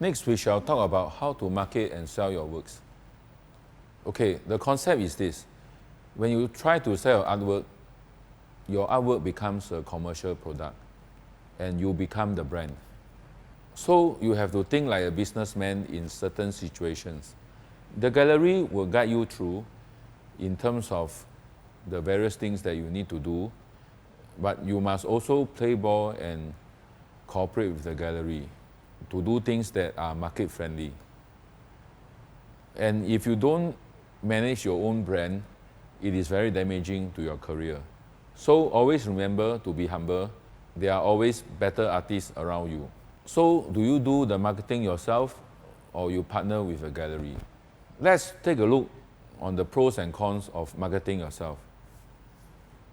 Next, we shall talk about how to market and sell your works. Okay, the concept is this. When you try to sell your artwork becomes a commercial product and you become the brand. So you have to think like a businessman in certain situations. The gallery will guide you through in terms of the various things that you need to do, but you must also play ball and cooperate with the gallery to do things that are market friendly. And if you don't manage your own brand, it is very damaging to your career. So always remember to be humble. There are always better artists around you. So do you do the marketing yourself or you partner with a gallery? Let's take a look on the pros and cons of marketing yourself.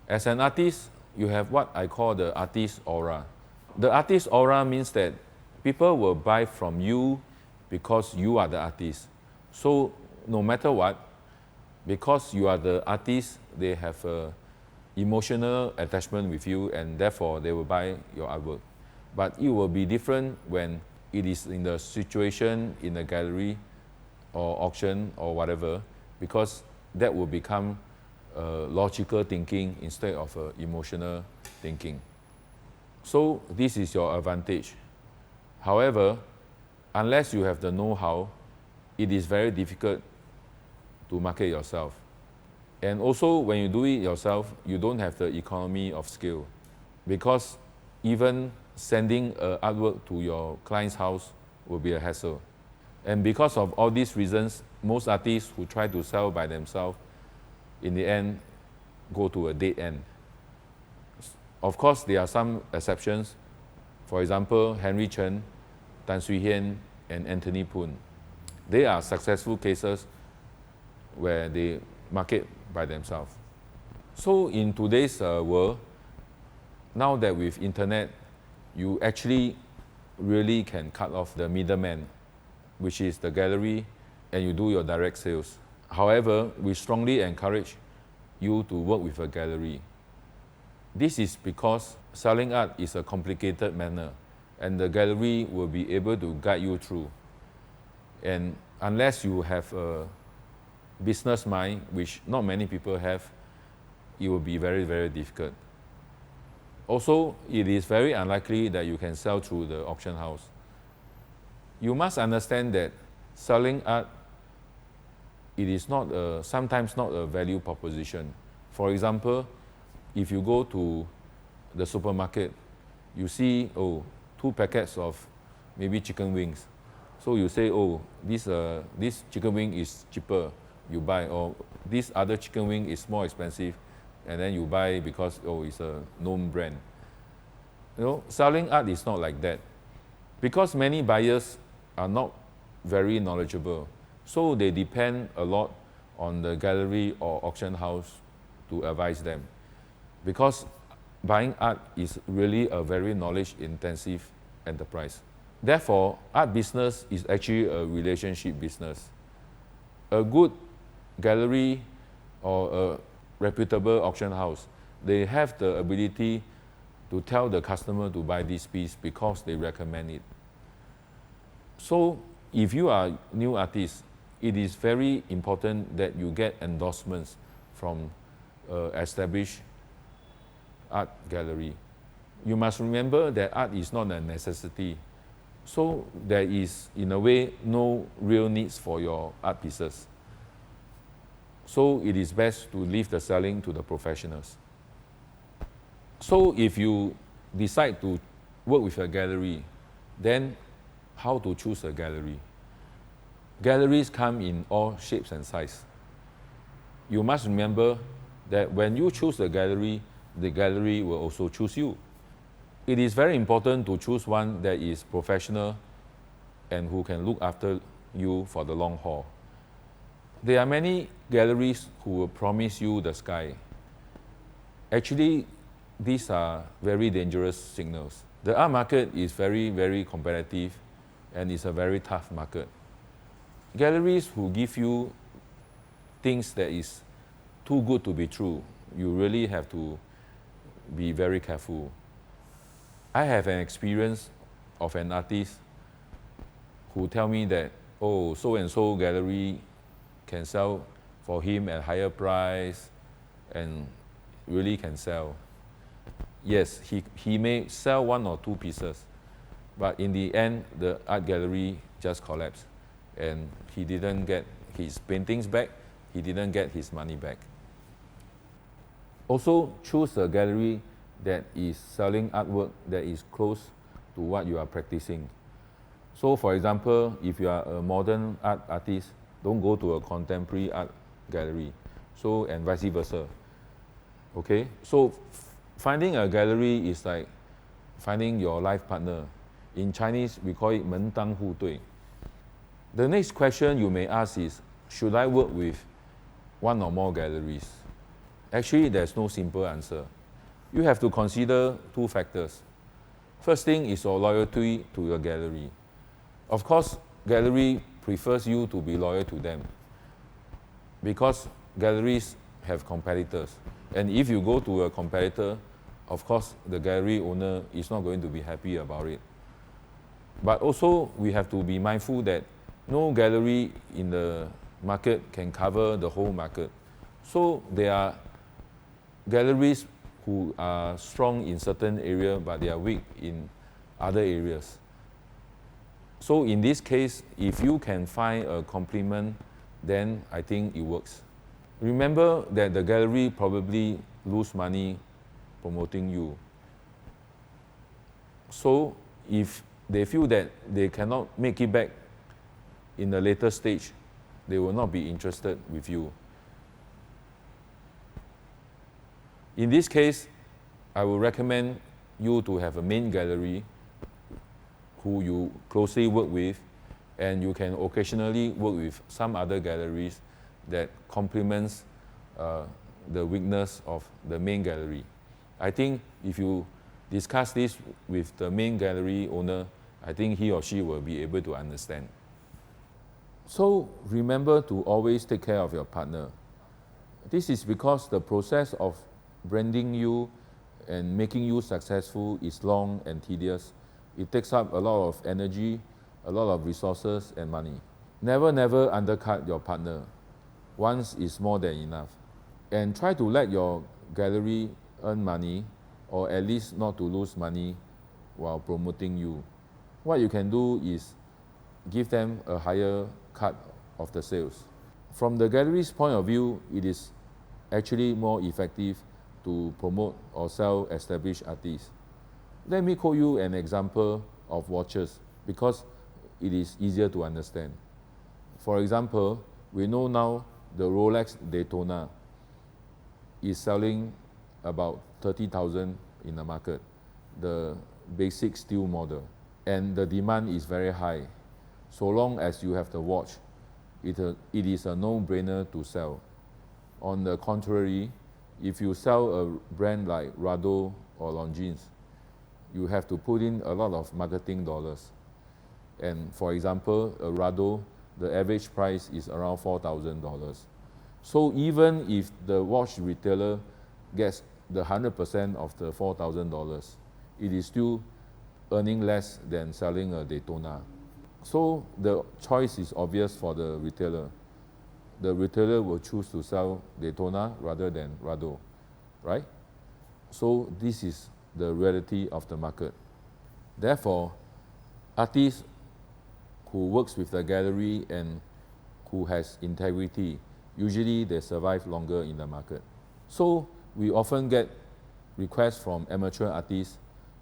As an artist, you have what I call the artist aura. The artist aura means that people will buy from you because you are the artist. So no matter what, because you are the artist, they have an emotional attachment with you and therefore they will buy your artwork. But it will be different when it is in the situation in a gallery or auction or whatever, because that will become logical thinking instead of emotional thinking. So this is your advantage. However, unless you have the know-how, it is very difficult to market yourself. And also, when you do it yourself, you don't have the economy of scale, because even sending artwork to your client's house will be a hassle. And because of all these reasons, most artists who try to sell by themselves, in the end, go to a dead end. Of course, there are some exceptions. For example, Henry Chen, Tan Swie Hian, and Anthony Poon. They are successful cases where they market by themselves. So in today's world, now that with internet, you actually really can cut off the middleman, which is the gallery, and you do your direct sales. However, we strongly encourage you to work with a gallery. This is because selling art is a complicated manner, and the gallery will be able to guide you through. And unless you have a business mind, which not many people have, it will be very, very difficult. Also, it is very unlikely that you can sell through the auction house. You must understand that selling art, it is sometimes not a value proposition. For example, if you go to the supermarket, you see, 2 packets of maybe chicken wings. So you say, this chicken wing is cheaper, you buy, or this other chicken wing is more expensive, and then you buy because, it's a known brand. Selling art is not like that. Because many buyers are not very knowledgeable, so they depend a lot on the gallery or auction house to advise them. Because buying art is really a very knowledge-intensive enterprise. Therefore, art business is actually a relationship business. A good gallery or a reputable auction house, they have the ability to tell the customer to buy this piece because they recommend it. So if you are a new artist, it is very important that you get endorsements from established art gallery. You must remember that art is not a necessity. So there is, in a way, no real needs for your art pieces. So it is best to leave the selling to the professionals. So if you decide to work with a gallery, then how to choose a gallery? Galleries come in all shapes and sizes. You must remember that when you choose the gallery will also choose you. It is very important to choose one that is professional and who can look after you for the long haul. There are many galleries who will promise you the sky. Actually, these are very dangerous signals. The art market is very, very competitive and it's a very tough market. Galleries who give you things that is too good to be true, you really have to be very careful. I have an experience of an artist who tell me that, oh, so and so gallery can sell for him at higher price and really can sell. Yes, he may sell 1 or 2 pieces, but in the end, the art gallery just collapsed and he didn't get his paintings back, he didn't get his money back. Also, choose a gallery that is selling artwork that is close to what you are practicing. So for example, if you are a modern art artist, don't go to a contemporary art gallery, so and vice versa. Okay, so finding a gallery is like finding your life partner. In Chinese, we call it 门当户对. The next question you may ask is, should I work with 1 or more galleries? Actually, there's no simple answer. You have to consider 2 factors. First thing is your loyalty to your gallery. Of course, gallery prefers you to be loyal to them because galleries have competitors. And if you go to a competitor, of course, the gallery owner is not going to be happy about it. But also, we have to be mindful that no gallery in the market can cover the whole market. So there are galleries who are strong in certain area, but they are weak in other areas. So in this case, if you can find a complement, then I think it works. Remember that the gallery probably lose money promoting you. So if they feel that they cannot make it back in the later stage, they will not be interested with you. In this case, I will recommend you to have a main gallery who you closely work with, and you can occasionally work with some other galleries that complements the weakness of the main gallery. I think if you discuss this with the main gallery owner, I think he or she will be able to understand. So remember to always take care of your partner. This is because the process of branding you and making you successful is long and tedious. It takes up a lot of energy, a lot of resources and money. Never undercut your partner. Once is more than enough. And try to let your gallery earn money, or at least not to lose money while promoting you. What you can do is give them a higher cut of the sales. From the gallery's point of view, it is actually more effective to promote or sell established artists. Let me quote you an example of watches because it is easier to understand. For example, we know now the Rolex Daytona is selling about 30,000 in the market, the basic steel model, and the demand is very high. So long as you have the watch, it is a no-brainer to sell. On the contrary, if you sell a brand like Rado or Longines, you have to put in a lot of marketing dollars. And for example, a Rado, the average price is around $4,000. So even if the watch retailer gets the 100% of the $4,000, it is still earning less than selling a Daytona. So the choice is obvious for the retailer. The retailer will choose to sell Daytona rather than Rado, right? So this is the reality of the market. Therefore, artists who works with the gallery and who has integrity, usually they survive longer in the market. So we often get requests from amateur artists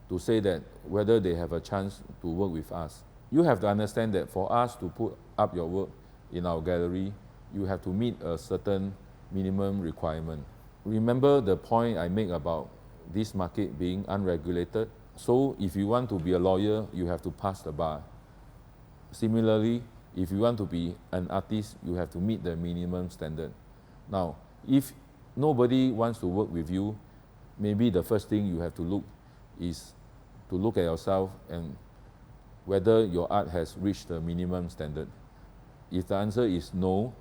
to say that whether they have a chance to work with us. You have to understand that for us to put up your work in our gallery, you have to meet a certain minimum requirement. Remember the point I make about this market being unregulated? So if you want to be a lawyer, you have to pass the bar. Similarly, if you want to be an artist, you have to meet the minimum standard. Now, if nobody wants to work with you, maybe the first thing you have to look is to look at yourself and whether your art has reached the minimum standard. If the answer is no,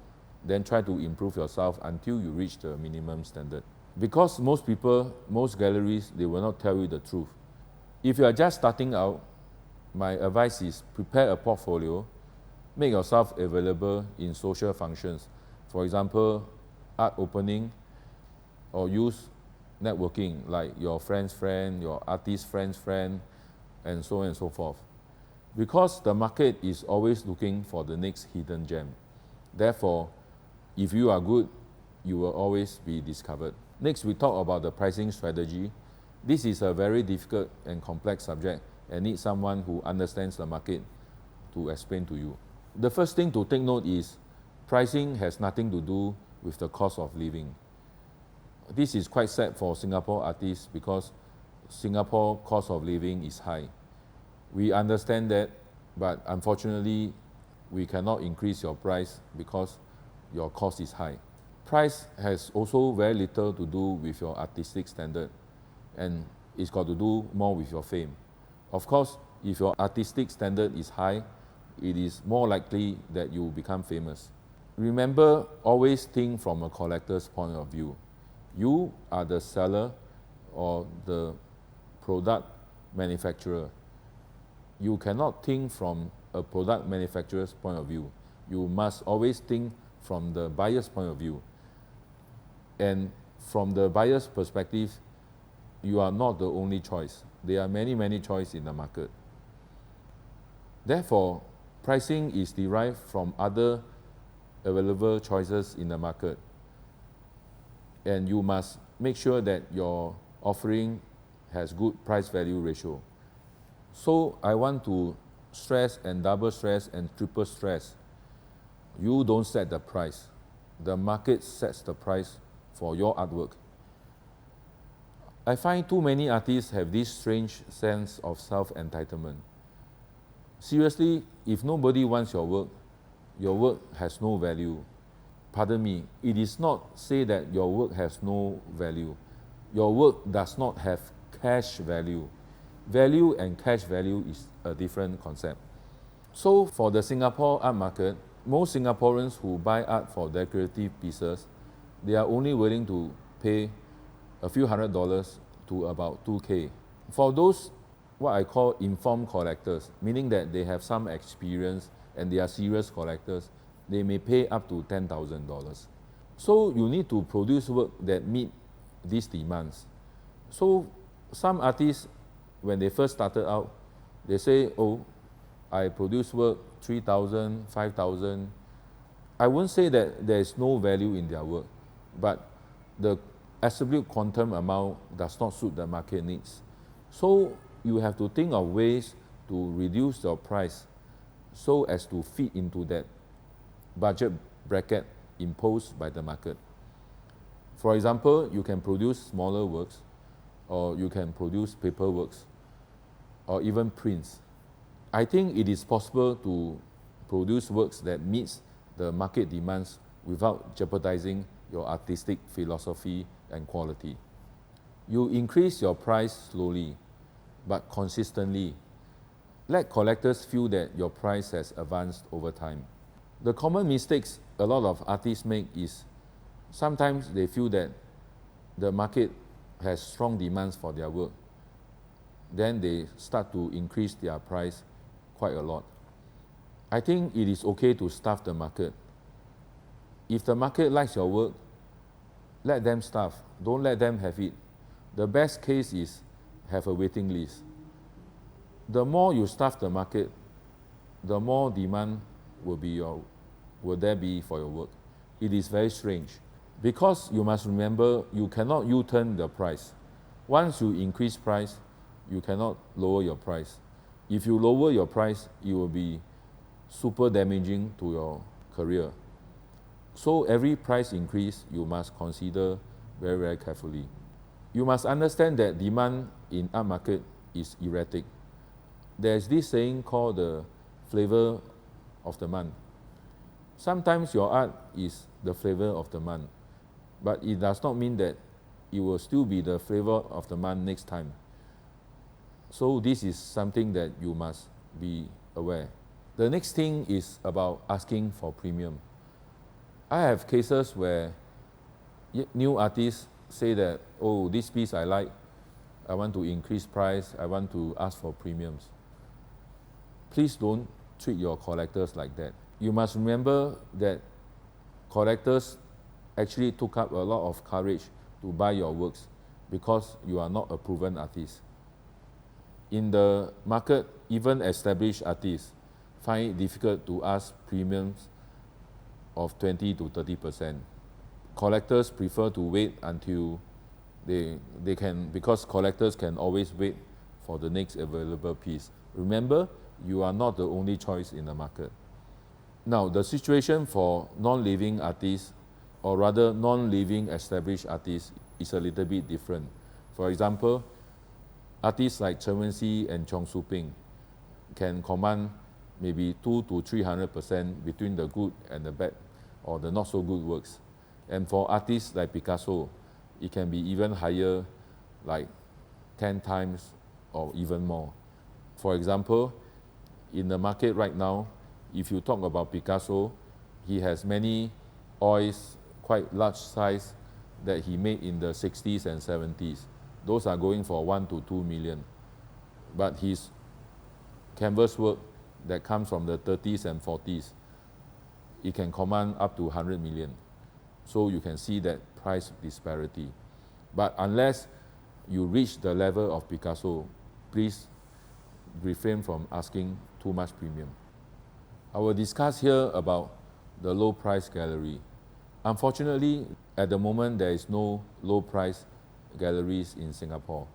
then try to improve yourself until you reach the minimum standard. Because most people, most galleries, they will not tell you the truth. If you are just starting out, my advice is prepare a portfolio Make yourself available in social functions. For example, art opening, or use networking like your friend's friend, your artist friend's friend, and so on and so forth. Because the market is always looking for the next hidden gem. Therefore, if you are good, you will always be discovered. Next, we talk about the pricing strategy. This is a very difficult and complex subject and needs someone who understands the market to explain to you. The first thing to take note is pricing has nothing to do with the cost of living. This is quite sad for Singapore artists because Singapore cost of living is high. We understand that, but unfortunately, we cannot increase your price because your cost is high. Price has also very little to do with your artistic standard, and it's got to do more with your fame. Of course, if your artistic standard is high, it is more likely that you will become famous. Remember, always think from a collector's point of view. You are the seller or the product manufacturer. You cannot think from a product manufacturer's point of view. You must always think from the buyer's point of view. And from the buyer's perspective, you are not the only choice. There are many, many choices in the market. Therefore, pricing is derived from other available choices in the market. And you must make sure that your offering has good price-value ratio. So I want to stress and double stress and triple stress. You don't set the price. The market sets the price for your artwork. I find too many artists have this strange sense of self-entitlement. Seriously, if nobody wants your work has no value. Pardon me, it is not say that your work has no value. Your work does not have cash value. Value and cash value is a different concept. So for the Singapore art market, most Singaporeans who buy art for decorative pieces, they are only willing to pay a few $100s to about 2K. For those, what I call informed collectors, meaning that they have some experience and they are serious collectors, they may pay up to $10,000. So you need to produce work that meet these demands. So some artists, when they first started out, they say, oh, I produce work 3,000, 5,000. I won't say that there is no value in their work, but the absolute quantum amount does not suit the market needs. So you have to think of ways to reduce your price so as to fit into that budget bracket imposed by the market. For example, you can produce smaller works, or you can produce paper works, or even prints. I think it is possible to produce works that meets the market demands without jeopardizing your artistic philosophy and quality. You increase your price slowly, but consistently. Let collectors feel that your price has advanced over time. The common mistakes a lot of artists make is sometimes they feel that the market has strong demands for their work. Then they start to increase their price quite a lot. I think it is okay to starve the market. If the market likes your work, let them starve. Don't let them have it. The best case is have a waiting list. The more you starve the market, the more demand will there be for your work. It is very strange. Because you must remember, you cannot U-turn the price. Once you increase price, you cannot lower your price. If you lower your price, it will be super damaging to your career. So every price increase, you must consider very, very carefully. You must understand that demand in art market is erratic. There's this saying called the flavor of the month. Sometimes your art is the flavor of the month, but it does not mean that it will still be the flavor of the month next time. So this is something that you must be aware. The next thing is about asking for premium. I have cases where new artists say that, oh, this piece I like, I want to increase price, I want to ask for premiums. Please don't treat your collectors like that. You must remember that collectors actually took up a lot of courage to buy your works because you are not a proven artist. In the market, even established artists find it difficult to ask premiums of 20 to 30%. Collectors prefer to wait until they can, because collectors can always wait for the next available piece. Remember, you are not the only choice in the market. Now, the situation for non-living artists, or rather non-living established artists, is a little bit different. For example, artists like Cheong and Sou Ping can command maybe 200 to 300% between the good and the bad, or the not so good works. And for artists like Picasso, it can be even higher, like 10 times or even more. For example, in the market right now, if you talk about Picasso, he has many oils, quite large size, that he made in the 60s and 70s. Those are going for 1 to 2 million. But his canvas work that comes from the 30s and 40s, it can command up to 100 million. So you can see that price disparity. But unless you reach the level of Picasso, please refrain from asking too much premium. I will discuss here about the low price gallery. Unfortunately, at the moment, there is no low price galleries in Singapore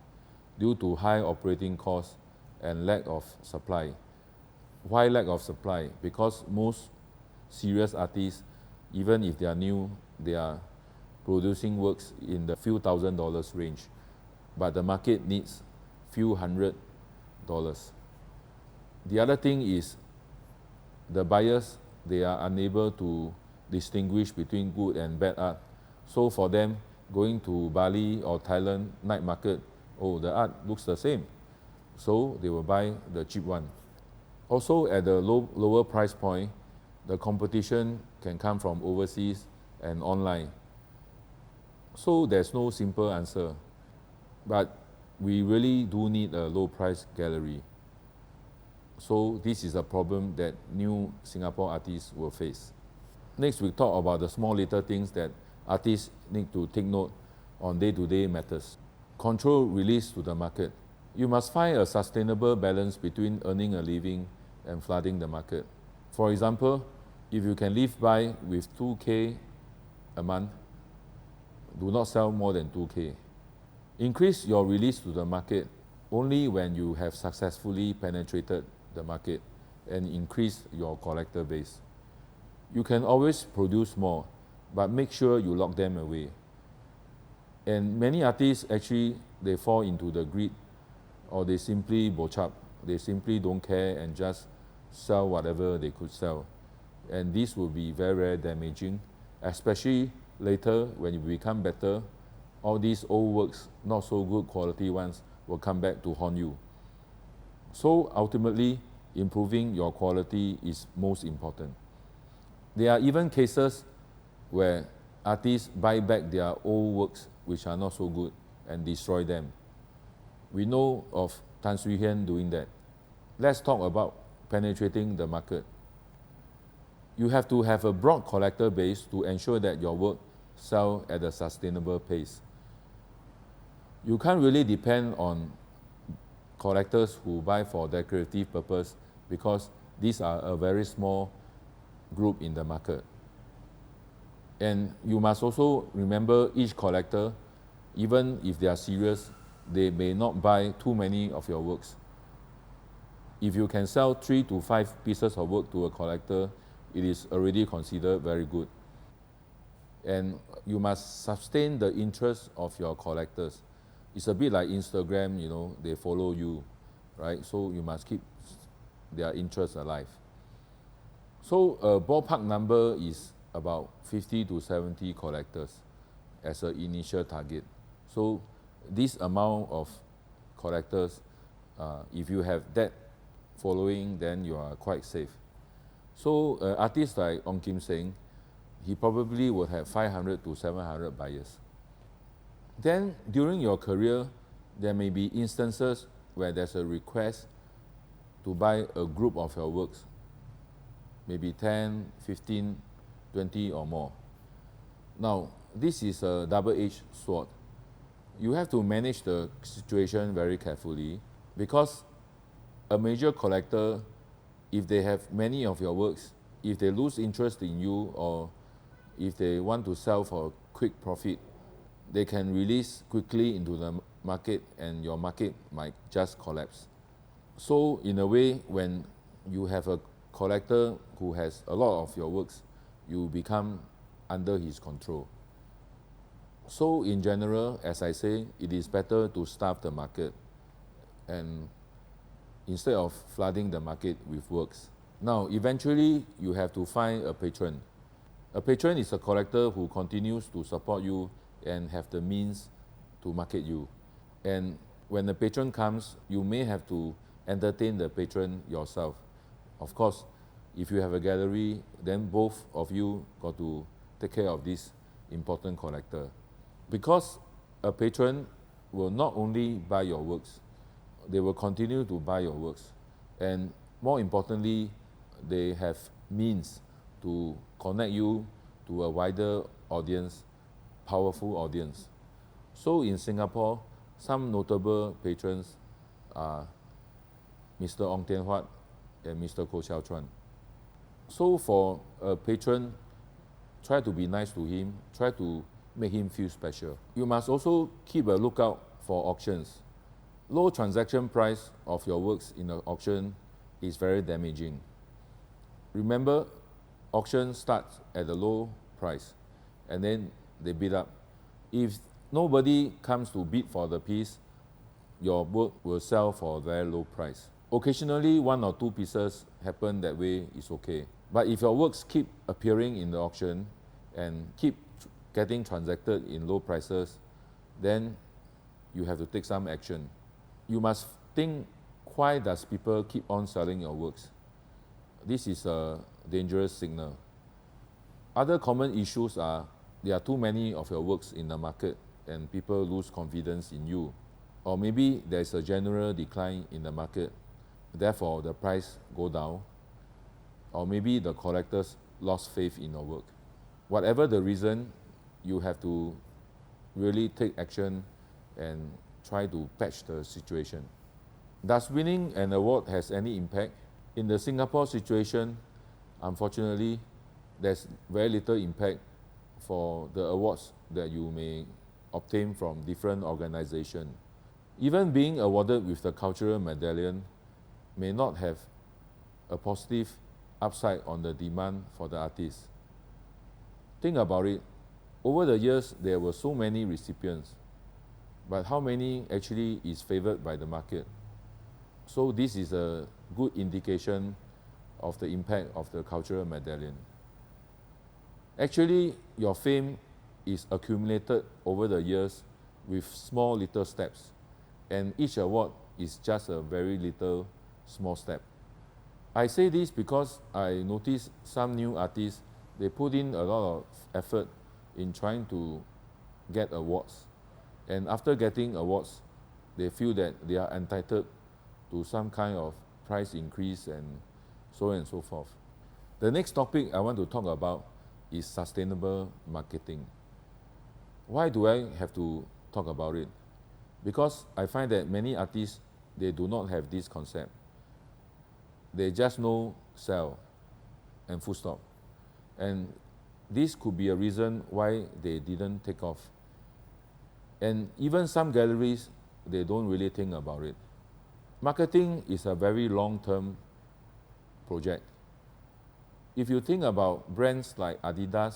due to high operating costs and lack of supply. Why lack of supply? Because most serious artists, even if they are new, they are producing works in the few $1,000s range, but the market needs few $100s. The other thing is the buyers, they are unable to distinguish between good and bad art. So for them, going to Bali or Thailand night market, oh, the art looks the same. So they will buy the cheap one. Also at the lower price point, the competition can come from overseas and online. So there's no simple answer. But we really do need a low price gallery. So this is a problem that new Singapore artists will face. Next, we talk about the small little things that artists need to take note on day-to-day matters. Control release to the market. You must find a sustainable balance between earning a living and flooding the market. For example, if you can live by with 2K a month, do not sell more than 2K. Increase your release to the market only when you have successfully penetrated the market and increase your collector base. You can always produce more, but make sure you lock them away. And many artists actually, they fall into the greed, or they simply bochap. They simply don't care and just sell whatever they could sell. And this will be very, very damaging, especially later when you become better, all these old works, not so good quality ones, will come back to haunt you. So ultimately, improving your quality is most important. There are even cases where artists buy back their old works which are not so good and destroy them. We know of Tan Swie Hian doing that. Let's talk about penetrating the market. You have to have a broad collector base to ensure that your work sells at a sustainable pace. You can't really depend on collectors who buy for decorative purpose because these are a very small group in the market. And you must also remember each collector, even if they are serious, they may not buy too many of your works. If you can sell 3 to 5 pieces of work to a collector, it is already considered very good. And you must sustain the interest of your collectors. It's a bit like Instagram, you know, they follow you, right? So you must keep their interest alive. So a ballpark number is about 50 to 70 collectors as an initial target. So this amount of collectors, if you have that following, then you are quite safe. So artists like Ong Kim Seng, he probably would have 500 to 700 buyers. Then during your career, there may be instances where there's a request to buy a group of your works maybe 10, 15, 20 or more. Now, this is a double-edged sword. You have to manage the situation very carefully because a major collector, if they have many of your works, if they lose interest in you or if they want to sell for a quick profit, they can release quickly into the market and your market might just collapse. So in a way, when you have a collector who has a lot of your works, you become under his control. So in general, as I say, it is better to starve the market and instead of flooding the market with works. Now, eventually, you have to find a patron. A patron is a collector who continues to support you and have the means to market you. And when the patron comes, you may have to entertain the patron yourself. Of course, if you have a gallery, then both of you got to take care of this important collector. Because a patron will not only buy your works, they will continue to buy your works. And more importantly, they have means to connect you to a wider audience, powerful audience. So in Singapore, some notable patrons are Mr. Ong Tian Huat and Mr. Koh Xiao Chuan. So for a patron, try to be nice to him, try to make him feel special. You must also keep a lookout for auctions. Low transaction price of your works in an auction is very damaging. Remember, auction starts at a low price and then they bid up. If nobody comes to bid for the piece, your work will sell for a very low price. Occasionally, one or two pieces happen that way is okay. But if your works keep appearing in the auction and keep getting transacted in low prices, then you have to take some action. You must think, why does people keep on selling your works? This is a dangerous signal. Other common issues are there are too many of your works in the market and people lose confidence in you. Or maybe there's a general decline in the market, therefore the price go down. Or maybe the collectors lost faith in your work. Whatever the reason, you have to really take action and try to patch the situation. Does winning an award has any impact? In the Singapore situation, unfortunately, there's very little impact for the awards that you may obtain from different organizations. Even being awarded with the cultural medallion may not have a positive upside on the demand for the artist. Think about it. Over the years, there were so many recipients, but how many actually is favored by the market? So this is a good indication of the impact of the cultural medallion. Actually, your fame is accumulated over the years with small little steps, and each award is just a very little small step. I say this because I noticed some new artists, they put in a lot of effort in trying to get awards. And after getting awards, they feel that they are entitled to some kind of price increase and so on and so forth. The next topic I want to talk about is sustainable marketing. Why do I have to talk about it? Because I find that many artists, they do not have this concept. They just know sell and full stop. And this could be a reason why they didn't take off. And even some galleries, they don't really think about it. Marketing is a very long-term project. If you think about brands like Adidas,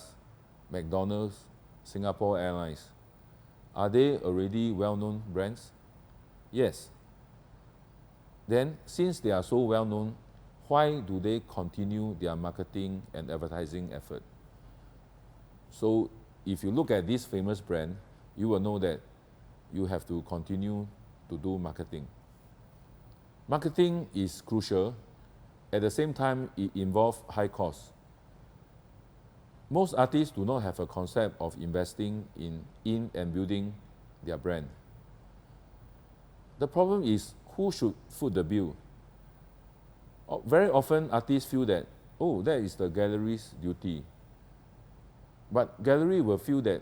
McDonald's, Singapore Airlines, are they already well-known brands? Yes. Then, since they are so well-known, why do they continue their marketing and advertising effort? So, if you look at this famous brand, you will know that you have to continue to do marketing. Marketing is crucial. At the same time, it involves high costs. Most artists do not have a concept of investing in and building their brand. The problem is who should foot the bill. Very often, artists feel that, oh, that is the gallery's duty. But gallery will feel that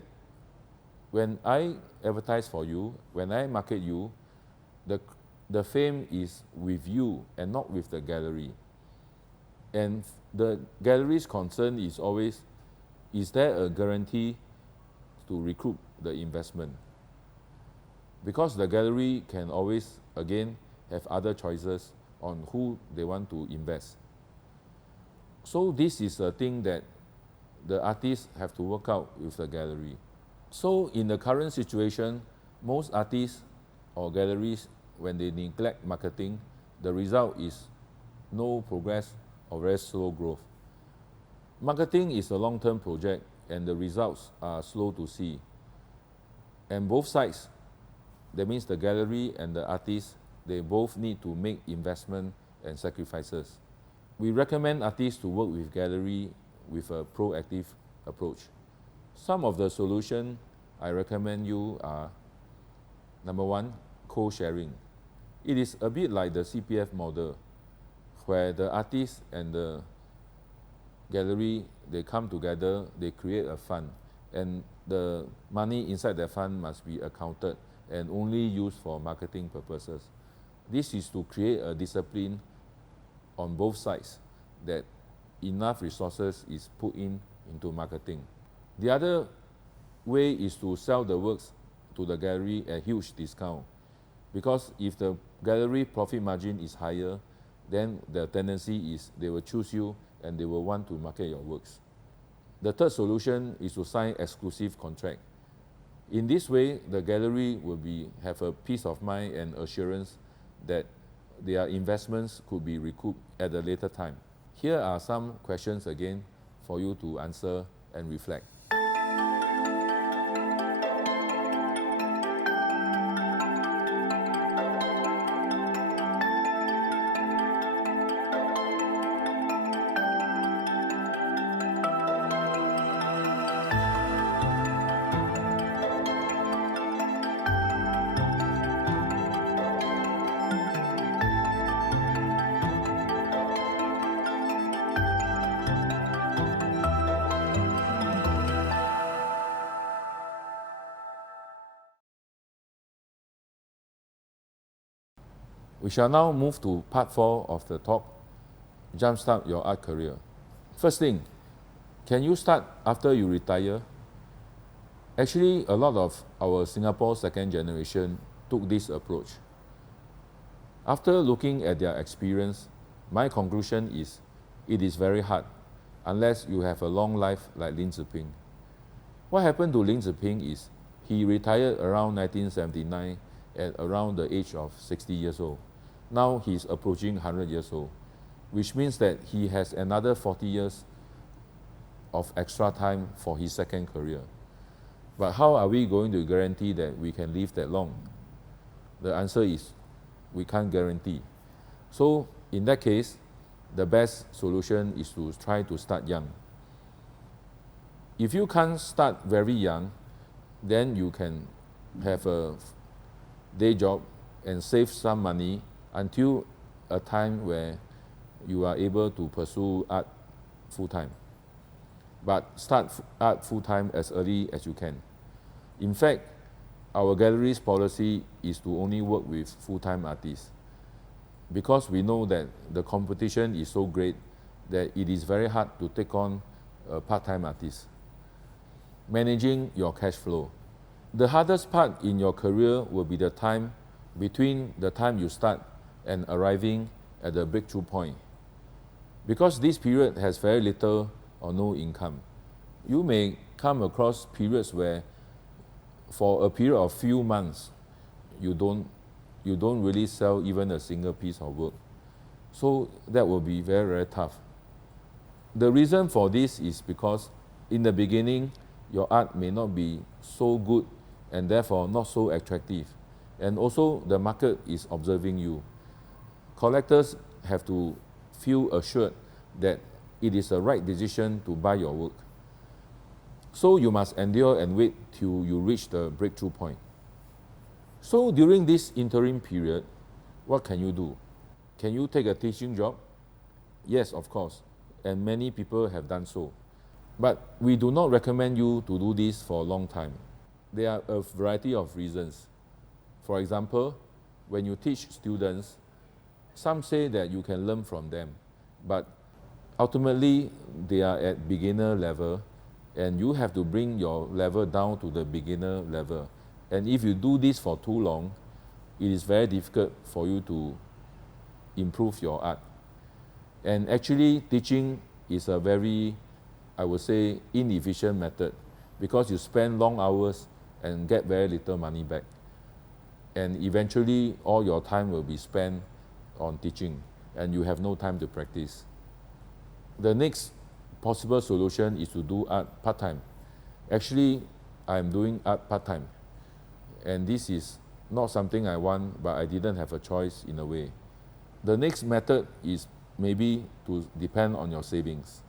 when I advertise for you, when I market you, the fame is with you and not with the gallery. And the gallery's concern is always, is there a guarantee to recruit the investment? Because the gallery can always, again, have other choices on who they want to invest. So this is a thing that the artists have to work out with the gallery. So in the current situation, most artists or galleries, when they neglect marketing, the result is no progress or very slow growth. Marketing is a long-term project and the results are slow to see. And both sides, that means the gallery and the artist, they both need to make investment and sacrifices. We recommend artists to work with gallery with a proactive approach. Some of the solutions I recommend you are, number one, co-sharing. It is a bit like the CPF model, where the artist and the gallery, they come together, they create a fund, and the money inside the fund must be accounted and only used for marketing purposes. This is to create a discipline on both sides that enough resources is put into marketing. The other way is to sell the works to the gallery at huge discount, because if the gallery profit margin is higher, then the tendency is they will choose you and they will want to market your works. The third solution is to sign exclusive contract. In this way, the gallery will have a peace of mind and assurance that their investments could be recouped at a later time. Here are some questions again for you to answer and reflect. We shall now move to part 4 of the talk, Jumpstart Your Art Career. First thing, can you start after you retire? Actually, a lot of our Singapore second generation took this approach. After looking at their experience, my conclusion is it is very hard unless you have a long life like Lin Ping. What happened to Lin Ping is he retired around 1979 at around the age of 60 years old. Now he's approaching 100 years old, which means that he has another 40 years of extra time for his second career. But how are we going to guarantee that we can live that long? The answer is we can't guarantee. So in that case, the best solution is to try to start young. If you can't start very young, then you can have a day job and save some money until a time where you are able to pursue art full-time. But start art full-time as early as you can. In fact, our gallery's policy is to only work with full-time artists, because we know that the competition is so great that it is very hard to take on a part-time artist. Managing your cash flow. The hardest part in your career will be the time between the time you start and arriving at the breakthrough point. Because this period has very little or no income. You may come across periods where for a period of few months, you don't really sell even a single piece of work. So that will be very, very tough. The reason for this is because in the beginning, your art may not be so good and therefore not so attractive. And also the market is observing you. Collectors have to feel assured that it is the right decision to buy your work. So you must endure and wait till you reach the breakthrough point. So during this interim period, what can you do? Can you take a teaching job? Yes, of course. and many people have done so. But we do not recommend you to do this for a long time. There are a variety of reasons. For example, when you teach students, some say that you can learn from them, but ultimately they are at beginner level, and you have to bring your level down to the beginner level. And if you do this for too long, it is very difficult for you to improve your art. And actually, teaching is a very, I would say, inefficient method, because you spend long hours and get very little money back. And eventually, all your time will be spent on teaching, and you have no time to practice. The next possible solution is to do art part-time. Actually, I'm doing art part-time, and this is not something I want, but I didn't have a choice in a way. The next method is maybe to depend on your savings.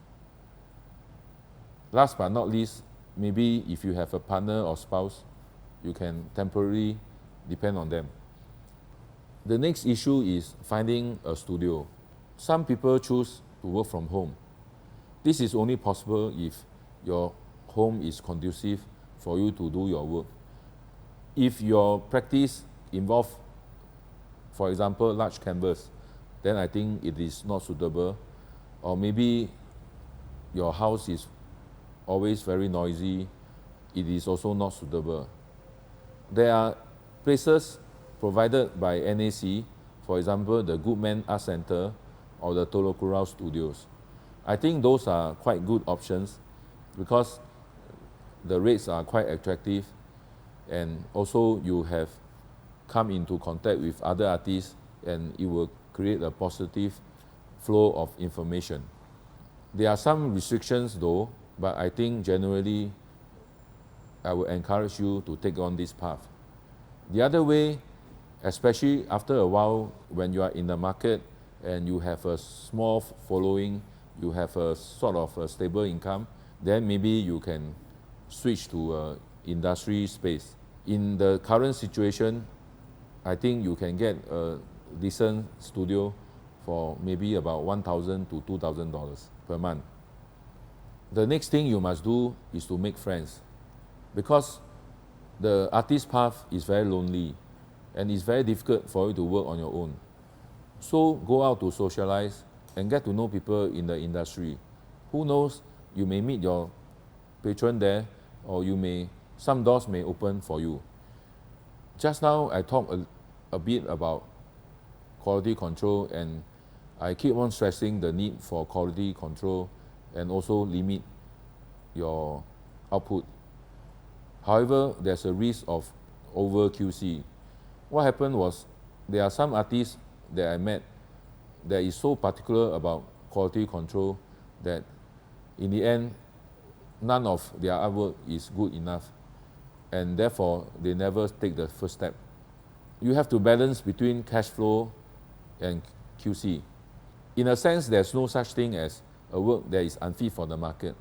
Last but not least, maybe if you have a partner or spouse, you can temporarily depend on them. The next issue is finding a studio. Some people choose to work from home. This is only possible if your home is conducive for you to do your work. If your practice involves, for example, large canvas, then I think it is not suitable. Or maybe your house is always very noisy, it is also not suitable. There are places provided by NAC, for example, the Goodman Art Center or the Tolokurau Studios. I think those are quite good options because the rates are quite attractive, and also you have come into contact with other artists, and it will create a positive flow of information. There are some restrictions though, but I think generally I will encourage you to take on this path. The other way, especially after a while when you are in the market and you have a small following, you have a sort of a stable income, then maybe you can switch to an industry space. In the current situation, I think you can get a decent studio for maybe about $1,000 to $2,000 per month. The next thing you must do is to make friends, because the artist path is very lonely and it's very difficult for you to work on your own. So go out to socialize and get to know people in the industry. Who knows, you may meet your patron there, or some doors may open for you. Just now I talked a bit about quality control, and I keep on stressing the need for quality control and also limit your output. However, there's a risk of over QC. What happened was, there are some artists that I met that is so particular about quality control that in the end, none of their artwork is good enough, and therefore they never take the first step. You have to balance between cash flow and QC. In a sense, there's no such thing as a work that is unfit for the market.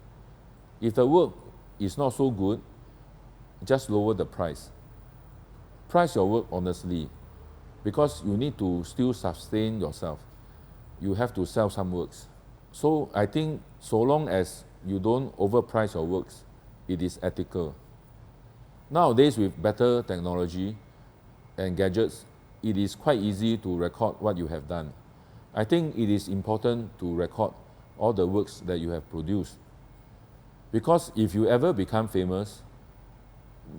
If the work is not so good, just lower the price. Price your work honestly, because you need to still sustain yourself. You have to sell some works. So I think so long as you don't overprice your works, it is ethical. Nowadays, with better technology and gadgets, it is quite easy to record what you have done. I think it is important to record all the works that you have produced, because if you ever become famous,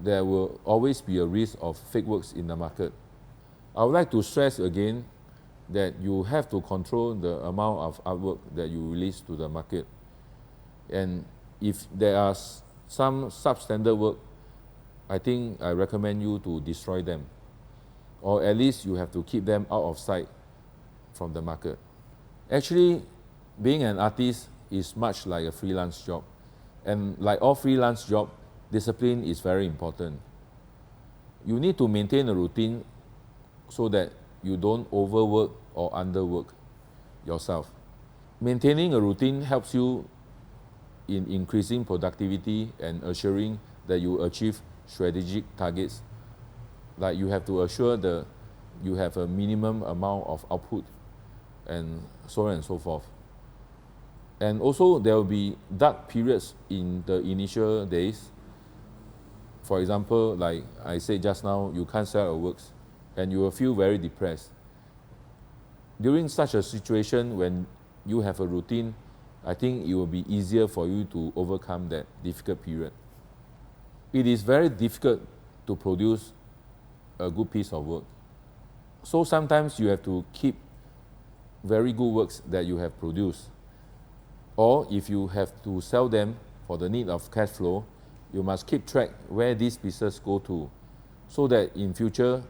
there will always be a risk of fake works in the market. I would like to stress again that you have to control the amount of artwork that you release to the market. And if there are some substandard work, I think I recommend you to destroy them, or at least you have to keep them out of sight from the market. Actually, being an artist is much like a freelance job, and like all freelance job, discipline is very important. You need to maintain a routine so that you don't overwork or underwork yourself. Maintaining a routine helps you in increasing productivity and assuring that you achieve strategic targets. Like you have to assure that you have a minimum amount of output, and so on and so forth. And also there will be dark periods in the initial days. For example, like I said just now, you can't sell your works and you will feel very depressed. During such a situation, when you have a routine, I think it will be easier for you to overcome that difficult period. It is very difficult to produce a good piece of work. So sometimes you have to keep very good works that you have produced. Or if you have to sell them for the need of cash flow, you must keep track where these pieces go to, so that in future,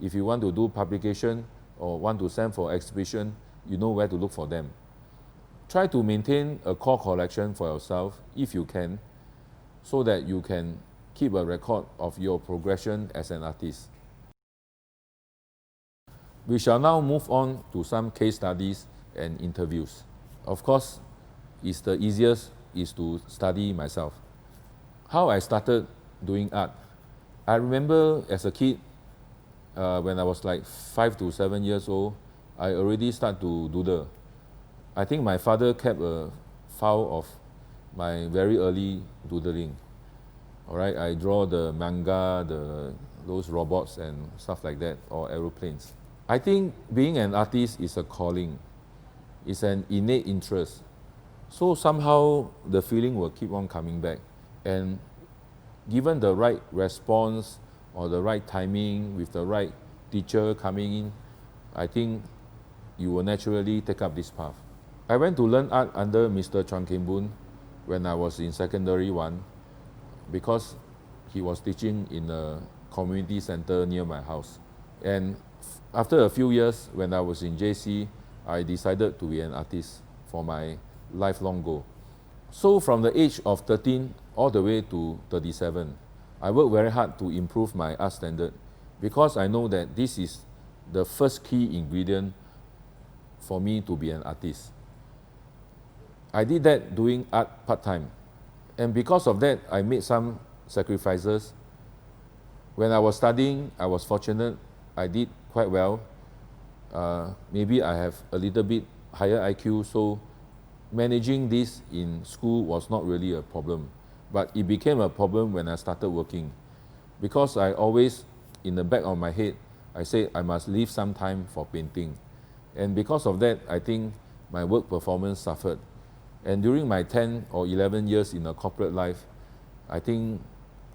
if you want to do publication or want to send for exhibition, you know where to look for them. Try to maintain a core collection for yourself if you can, so that you can keep a record of your progression as an artist. We shall now move on to some case studies and interviews. Of course, it's the easiest is to study myself. How I started doing art. I remember as a kid, when I was like 5 to 7 years old, I already started to doodle. I think my father kept a file of my very early doodling. All right, I draw the manga, those robots and stuff like that, or aeroplanes. I think being an artist is a calling. It's an innate interest. So somehow the feeling will keep on coming back. And given the right response or the right timing with the right teacher coming in, I think you will naturally take up this path. I went to learn art under Mr. Cheong when I was in secondary 1, because he was teaching in a community center near my house. And after a few years, when I was in JC, I decided to be an artist for my lifelong goal. So from the age of 13 all the way to 37, I worked very hard to improve my art standard, because I know that this is the first key ingredient for me to be an artist. I did that doing art part-time. And because of that, I made some sacrifices. When I was studying, I was fortunate. I did quite well. Maybe I have a little bit higher IQ, so managing this in school was not really a problem. But it became a problem when I started working, because I always, in the back of my head, I said I must leave some time for painting. And because of that, I think my work performance suffered. And during my 10 or 11 years in a corporate life, I think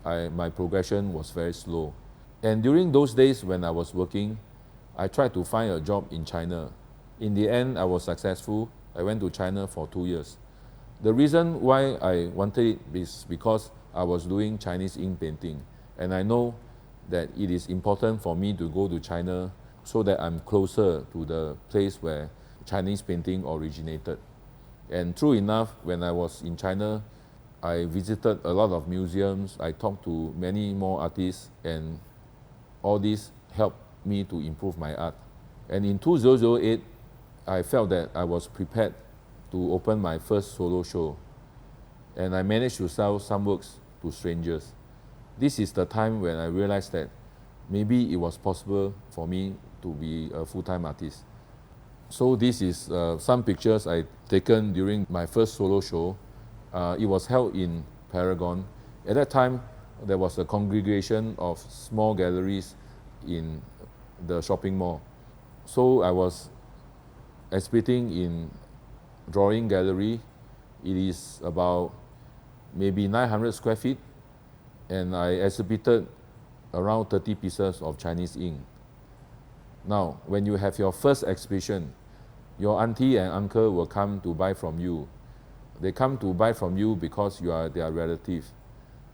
my progression was very slow. And during those days when I was working, I tried to find a job in China. In the end, I was successful. I went to China for 2 years. The reason why I wanted it is because I was doing Chinese ink painting. And I know that it is important for me to go to China so that I'm closer to the place where Chinese painting originated. And true enough, when I was in China, I visited a lot of museums. I talked to many more artists, and all this helped me to improve my art. And in 2008, I felt that I was prepared to open my first solo show. And I managed to sell some works to strangers. This is the time when I realized that maybe it was possible for me to be a full-time artist. So this is some pictures I taken during my first solo show. It was held in Paragon. At that time, there was a congregation of small galleries in the shopping mall. So I was exhibiting in drawing gallery. It is about maybe 900 square feet, and I exhibited around 30 pieces of Chinese ink. Now, when you have your first exhibition, your auntie and uncle will come to buy from you. They come to buy from you because you are their relative.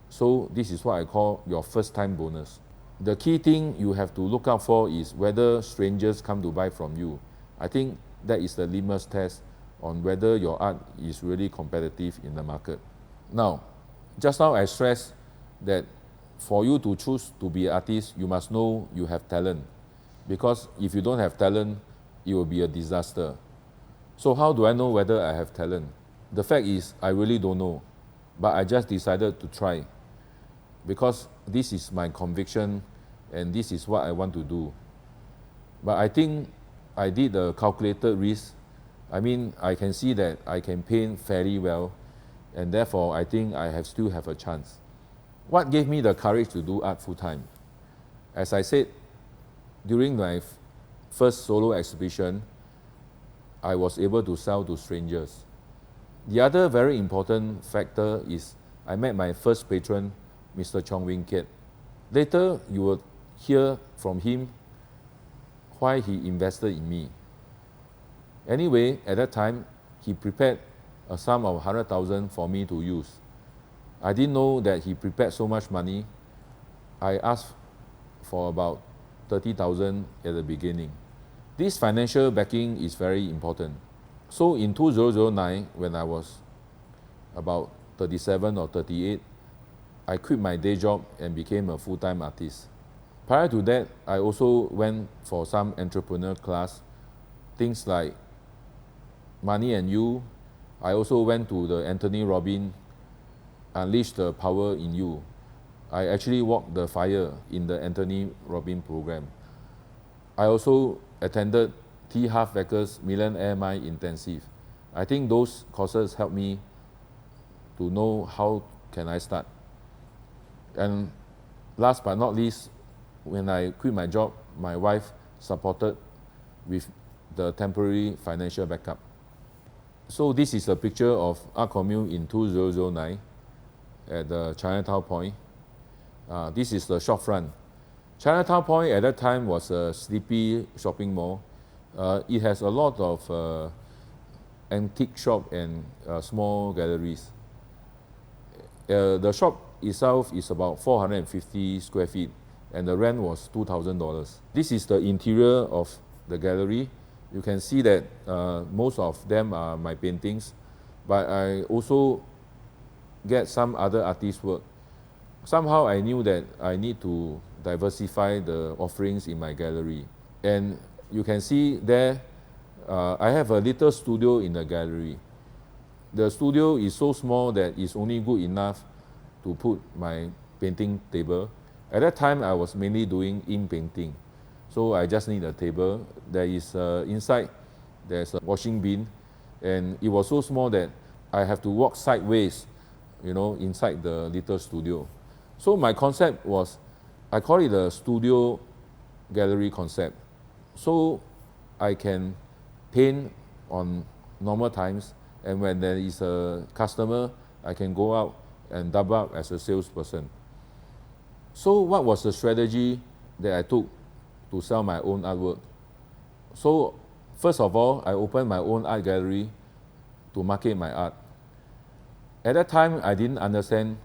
So this is what I call your first time bonus. The key thing you have to look out for is whether strangers come to buy from you. I think that is the litmus test on whether your art is really competitive in the market. Now, just now I stressed that for you to choose to be an artist, you must know you have talent. Because if you don't have talent, it will be a disaster. So how do I know whether I have talent? The fact is, I really don't know. But I just decided to try. Because this is my conviction and this is what I want to do. But I think I did a calculated risk. I mean, I can see that I can paint fairly well, and therefore I think I still have a chance. What gave me the courage to do art full-time? As I said, during my first solo exhibition, I was able to sell to strangers. The other very important factor is I met my first patron, Mr. Cheong Kiat. Later, you will hear from him why he invested in me. Anyway, at that time, he prepared a sum of 100,000 for me to use. I didn't know that he prepared so much money. I asked for about 30,000 at the beginning. This financial backing is very important. So in 2009, when I was about 37 or 38, I quit my day job and became a full-time artist. Prior to that, I also went for some entrepreneur class, things like Money and You. I also went to the Anthony Robbins Unleash the Power in You. I actually walked the fire in the Anthony Robbins program. I also attended T. Harv Ekker's Millionaire Mind Intensive. I think those courses helped me to know how can I start. And last but not least, when I quit my job, my wife supported with the temporary financial backup. So this is a picture of Artcommune in 2009 at the Chinatown Point. This is the shop front. Chinatown Point at that time was a sleepy shopping mall. It has a lot of antique shop and small galleries. The shop itself is about 450 square feet and the rent was $2,000. This is the interior of the gallery. You can see that most of them are my paintings, but I also get some other artist work. Somehow I knew that I need to diversify the offerings in my gallery. And you can see there, I have a little studio in the gallery. The studio is so small that it's only good enough to put my painting table. At that time, I was mainly doing ink painting. So I just need a table. There is inside, there's a washing bin. And it was so small that I have to walk sideways, inside the little studio. So my concept was, I call it a studio gallery concept. So I can paint on normal times, and when there is a customer, I can go out and double up as a salesperson. So what was the strategy that I took to sell my own artwork? So first of all, I opened my own art gallery to market my art. At that time, I didn't understand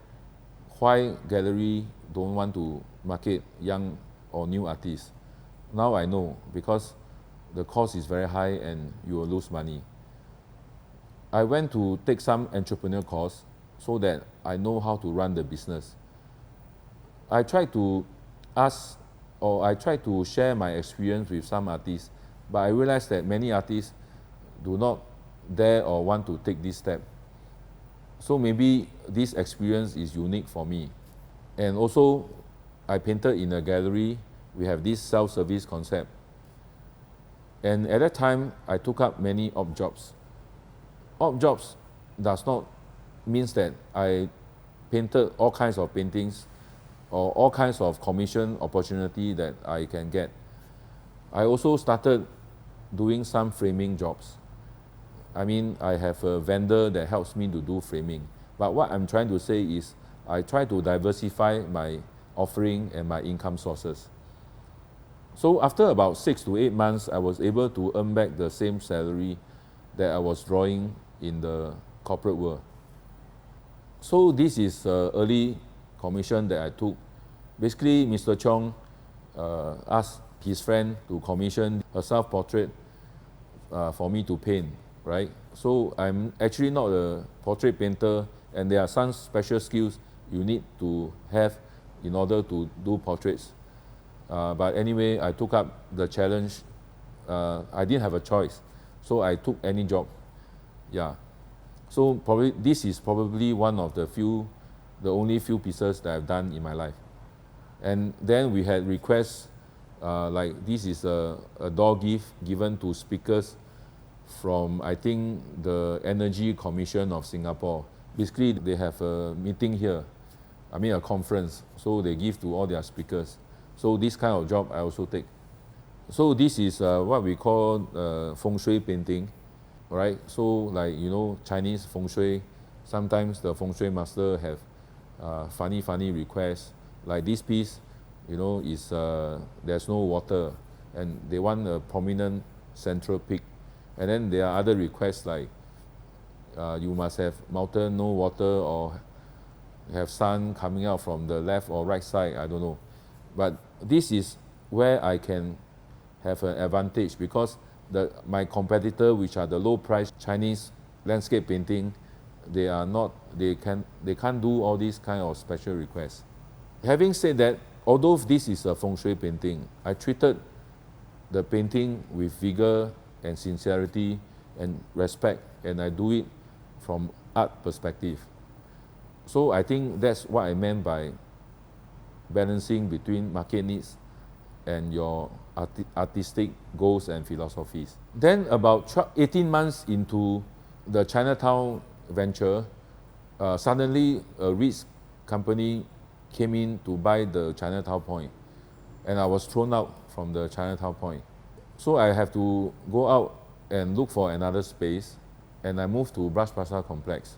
why gallery don't want to market young or new artists. Now I know, because the cost is very high and you will lose money. I went to take some entrepreneur course so that I know how to run the business. I tried to share my experience with some artists, but I realized that many artists do not dare or want to take this step. So maybe this experience is unique for me. And also, I painted in a gallery. We have this self-service concept. And at that time, I took up many odd jobs. Odd jobs does not mean that I painted all kinds of paintings or all kinds of commission opportunity that I can get. I also started doing some framing jobs. I mean, I have a vendor that helps me to do framing. But what I'm trying to say is, I try to diversify my offering and my income sources. So after about 6 to 8 months, I was able to earn back the same salary that I was drawing in the corporate world. So this is early commission that I took. Basically, Mr. Cheong asked his friend to commission a self-portrait for me to paint, right? So I'm actually not a portrait painter, and there are some special skills you need to have in order to do portraits. But anyway, I took up the challenge. I didn't have a choice, so I took any job. Yeah. So probably this is probably one of the only few pieces that I've done in my life. And then we had requests like this is a door gift given to speakers from, I think, the Energy Commission of Singapore. Basically, they have a meeting here, a conference, so they give to all their speakers. So this kind of job I also take. So this is what we call feng shui painting, right? So like, Chinese feng shui, sometimes the feng shui master have funny requests. Like this piece, is there's no water, and they want a prominent central peak. And then there are other requests like you must have mountain, no water, or have sun coming out from the left or right side, I don't know. But this is where I can have an advantage, because my competitor, which are the low price Chinese landscape painting, they can't do all these kind of special requests. Having said that, although this is a feng shui painting, I treated the painting with vigor and sincerity and respect, and I do it from art perspective. So I think that's what I meant by balancing between market needs and your artistic goals and philosophies. Then about 18 months into the Chinatown venture, suddenly a rich company came in to buy the Chinatown Point, and I was thrown out from the Chinatown Point. So I have to go out and look for another space, and I moved to Bras Basah Complex.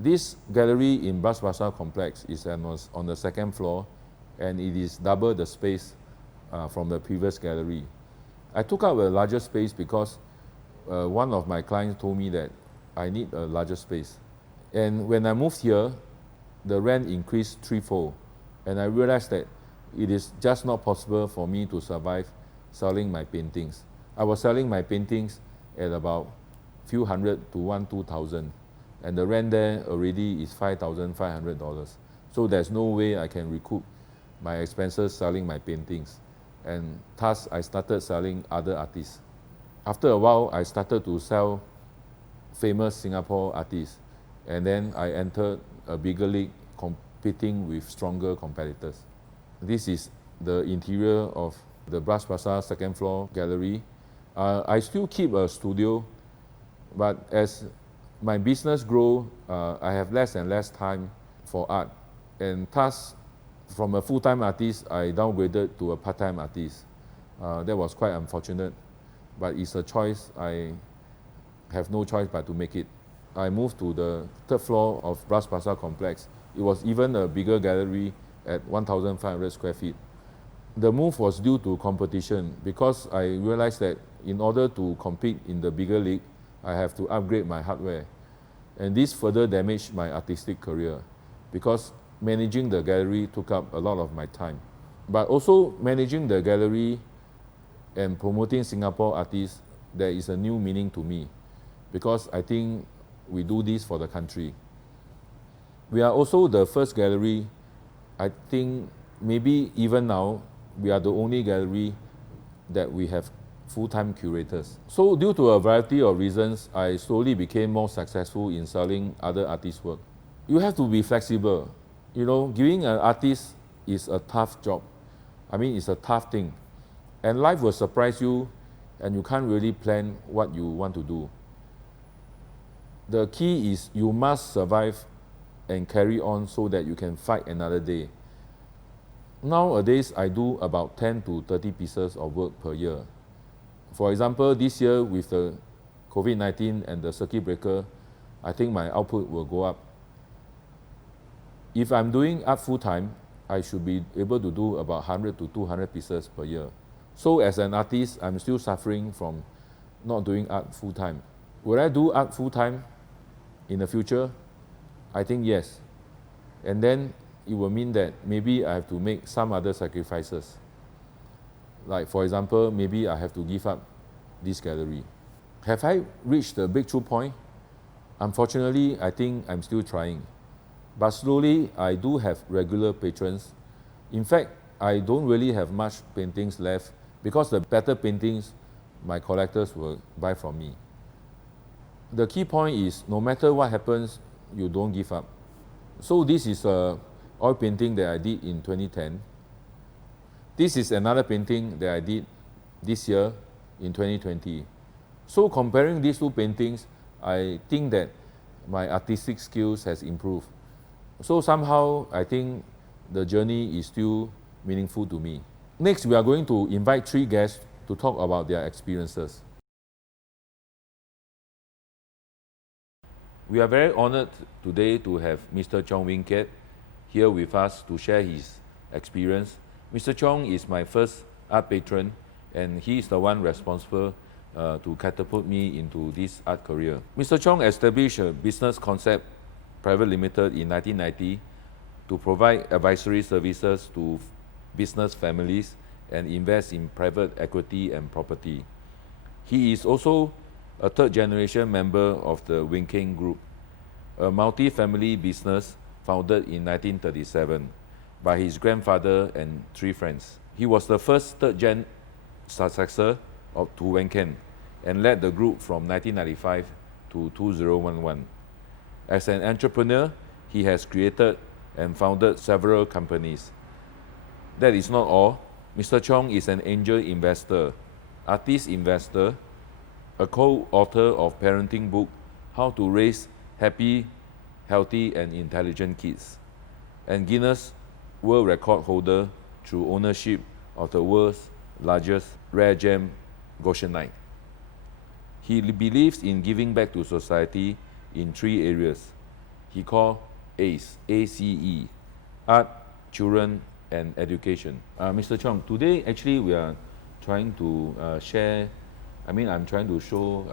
This gallery in Bras Basah Complex is on the second floor, and it is double the space from the previous gallery. I took up a larger space because one of my clients told me that I need a larger space. And when I moved here, the rent increased threefold, and I realized that it is just not possible for me to survive selling my paintings. I was selling my paintings at about few hundred to 2,000, and the rent there already is $5,500. So there's no way I can recoup my expenses selling my paintings, and thus I started selling other artists. After a while, I started to sell famous Singapore artists, and then I entered a bigger league competing with stronger competitors. This is the interior of the Bras Basah second floor gallery. I still keep a studio, but as my business grows, I have less and less time for art, and thus from a full-time artist, I downgraded to a part-time artist. That was quite unfortunate, but it's a choice. I have no choice but to make it. I moved to the third floor of Bras Basah Complex. It was even a bigger gallery at 1,500 square feet. The move was due to competition, because I realized that in order to compete in the bigger league, I have to upgrade my hardware. And this further damaged my artistic career, because managing the gallery took up a lot of my time. But also managing the gallery and promoting Singapore artists, there is a new meaning to me, because I think we do this for the country. We are also the first gallery, I think maybe even now, we are the only gallery that we have full-time curators. So due to a variety of reasons, I slowly became more successful in selling other artists' work. You have to be flexible. Giving an artist is a tough job. It's a tough thing. And life will surprise you, and you can't really plan what you want to do. The key is you must survive and carry on so that you can fight another day. Nowadays, I do about 10 to 30 pieces of work per year. For example, this year with the COVID-19 and the circuit breaker, I think my output will go up. If I'm doing art full-time, I should be able to do about 100 to 200 pieces per year. So as an artist, I'm still suffering from not doing art full-time. Will I do art full-time in the future? I think yes. And then it will mean that maybe I have to make some other sacrifices. Like, for example, maybe I have to give up this gallery. Have I reached the breakthrough point? Unfortunately, I think I'm still trying. But slowly, I do have regular patrons. In fact, I don't really have much paintings left, because the better paintings, my collectors will buy from me. The key point is, no matter what happens, you don't give up. So this is a oil painting that I did in 2010. This is another painting that I did this year in 2020. So comparing these two paintings, I think that my artistic skills has improved. So somehow I think the journey is still meaningful to me. Next, we are going to invite 3 guests to talk about their experiences. We are very honored today to have Mr. Cheong Kiat here with us to share his experience. Mr. Cheong is my first art patron, and he is the one responsible to catapult me into this art career. Mr. Cheong established a business concept Private Limited in 1990 to provide advisory services to business families and invest in private equity and property. He is also a third-generation member of the Wing Keng Group, a multi-family business founded in 1937 by his grandfather and 3 friends. He was the first third-gen successor to Wing Keng and led the group from 1995 to 2011. As an entrepreneur, he has created and founded several companies. That is not all. Mr. Cheong is an angel investor, artist investor, a co-author of parenting book, How to Raise Happy, Healthy and Intelligent Kids, and Guinness World Record holder through ownership of the world's largest rare gem Goshenite. He believes in giving back to society in 3 areas. He called ACE, A-C-E, art, children, and education. Mr. Cheong, today actually we are trying to share, I'm trying to show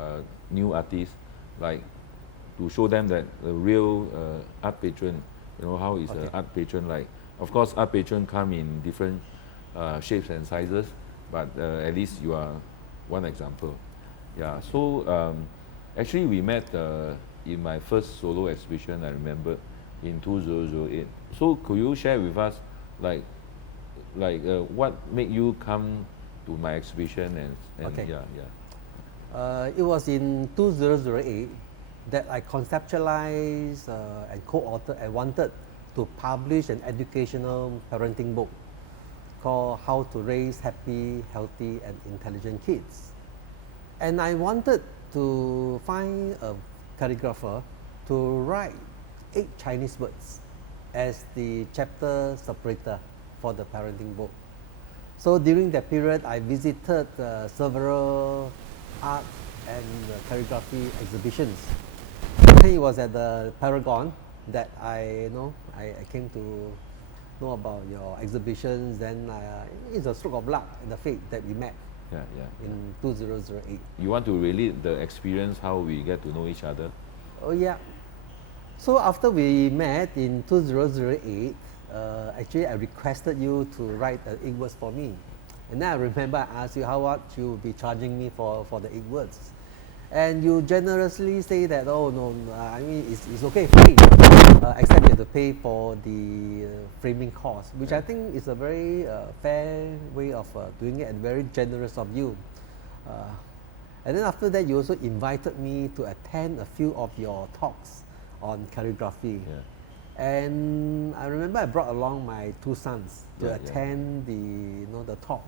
new artists, like to show them that the real art patron, how is an art patron like. Of course, art patron come in different shapes and sizes, but at least you are one example. Yeah, so actually we met in my first solo exhibition, I remember, in 2008. So could you share with us, what made you come to my exhibition and Okay. yeah. It was in 2008 that I conceptualized and co-authored and wanted to publish an educational parenting book called How to Raise Happy, Healthy and Intelligent Kids. And I wanted to find a calligrapher to write 8 Chinese words as the chapter separator for the parenting book. So during that period, I visited several art and calligraphy exhibitions. It was at the Paragon that I came to know about your exhibitions. Then it's a stroke of luck and the fate that we met in 2008. You want to relate the experience, how we get to know each other? Oh yeah. So after we met in 2008, actually I requested you to write 8 words for me. And then I remember I asked you how much you would be charging me for the 8 words. And you generously say that, oh no, it's okay, free, except you have to pay for the framing cost, which I think is a very fair way of doing it and very generous of you. And then after that, you also invited me to attend a few of your talks on calligraphy. Yeah. And I remember I brought along my 2 sons to attend the talk.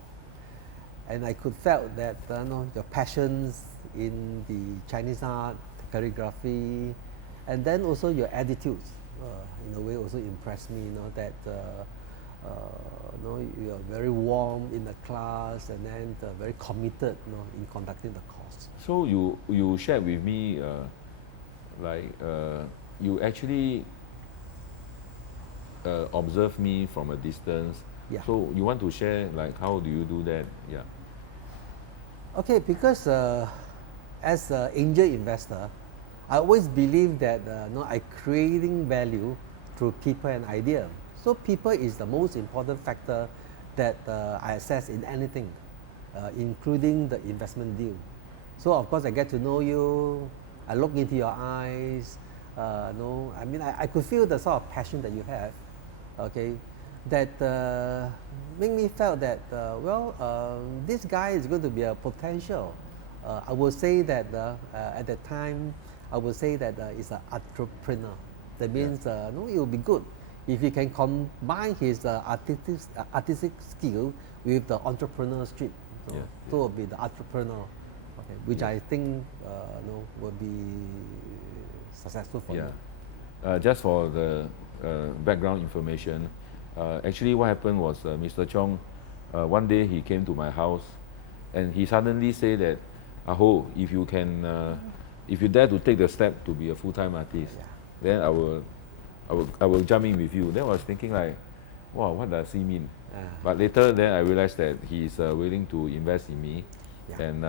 And I could felt that your passions in the Chinese art, calligraphy, and then also your attitudes in a way also impressed me, that you are very warm in the class and then very committed in conducting the course. So you shared with me you actually observe me from a distance. Yeah. So you want to share how do you do that? Yeah. Okay, because as an angel investor, I always believe that I creating value through people and idea. So people is the most important factor that I assess in anything, including the investment deal. So of course I get to know you, I look into your eyes, I could feel the sort of passion that you have, okay, that make me felt that, this guy is going to be a potential. I would say that at that time, I would say that it's an entrepreneur. That means it will be good if he can combine his artistic skill with the entrepreneurship. So it will be the entrepreneur. okay, which I think will be successful for Yeah. you. Just for the background information, actually what happened was Mr. Cheong, one day he came to my house and he suddenly said that, Aho, if you can, if you dare to take the step to be a full-time artist, then I will jump in with you. Then I was thinking like, wow, what does he mean? But later then I realized that he is willing to invest in me, and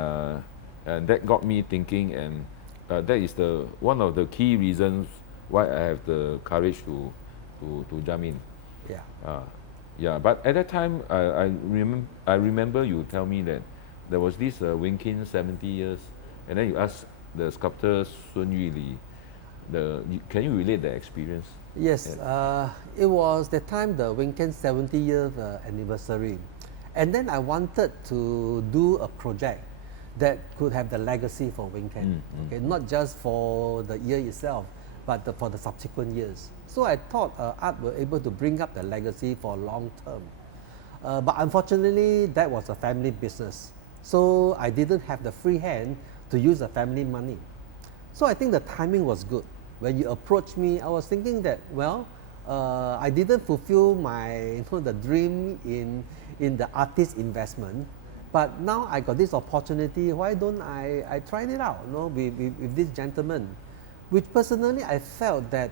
that got me thinking, and that is the one of the key reasons why I have the courage to jump in. Yeah. But at that time, I remember you tell me that there was this Wing Kin 70 years, and then you asked the sculptor Sun Yuli, can you relate the experience? Yes, it was the time the Wing Kin 70th anniversary, and then I wanted to do a project that could have the legacy for Wing Kin, okay, not just for the year itself, but for the subsequent years. So I thought art were able to bring up the legacy for long term. But unfortunately, that was a family business. So I didn't have the free hand to use the family money. So I think the timing was good. When you approached me, I was thinking that, well, I didn't fulfill my the dream in the artist investment, but now I got this opportunity. Why don't I tried it out with this gentleman, which personally I felt that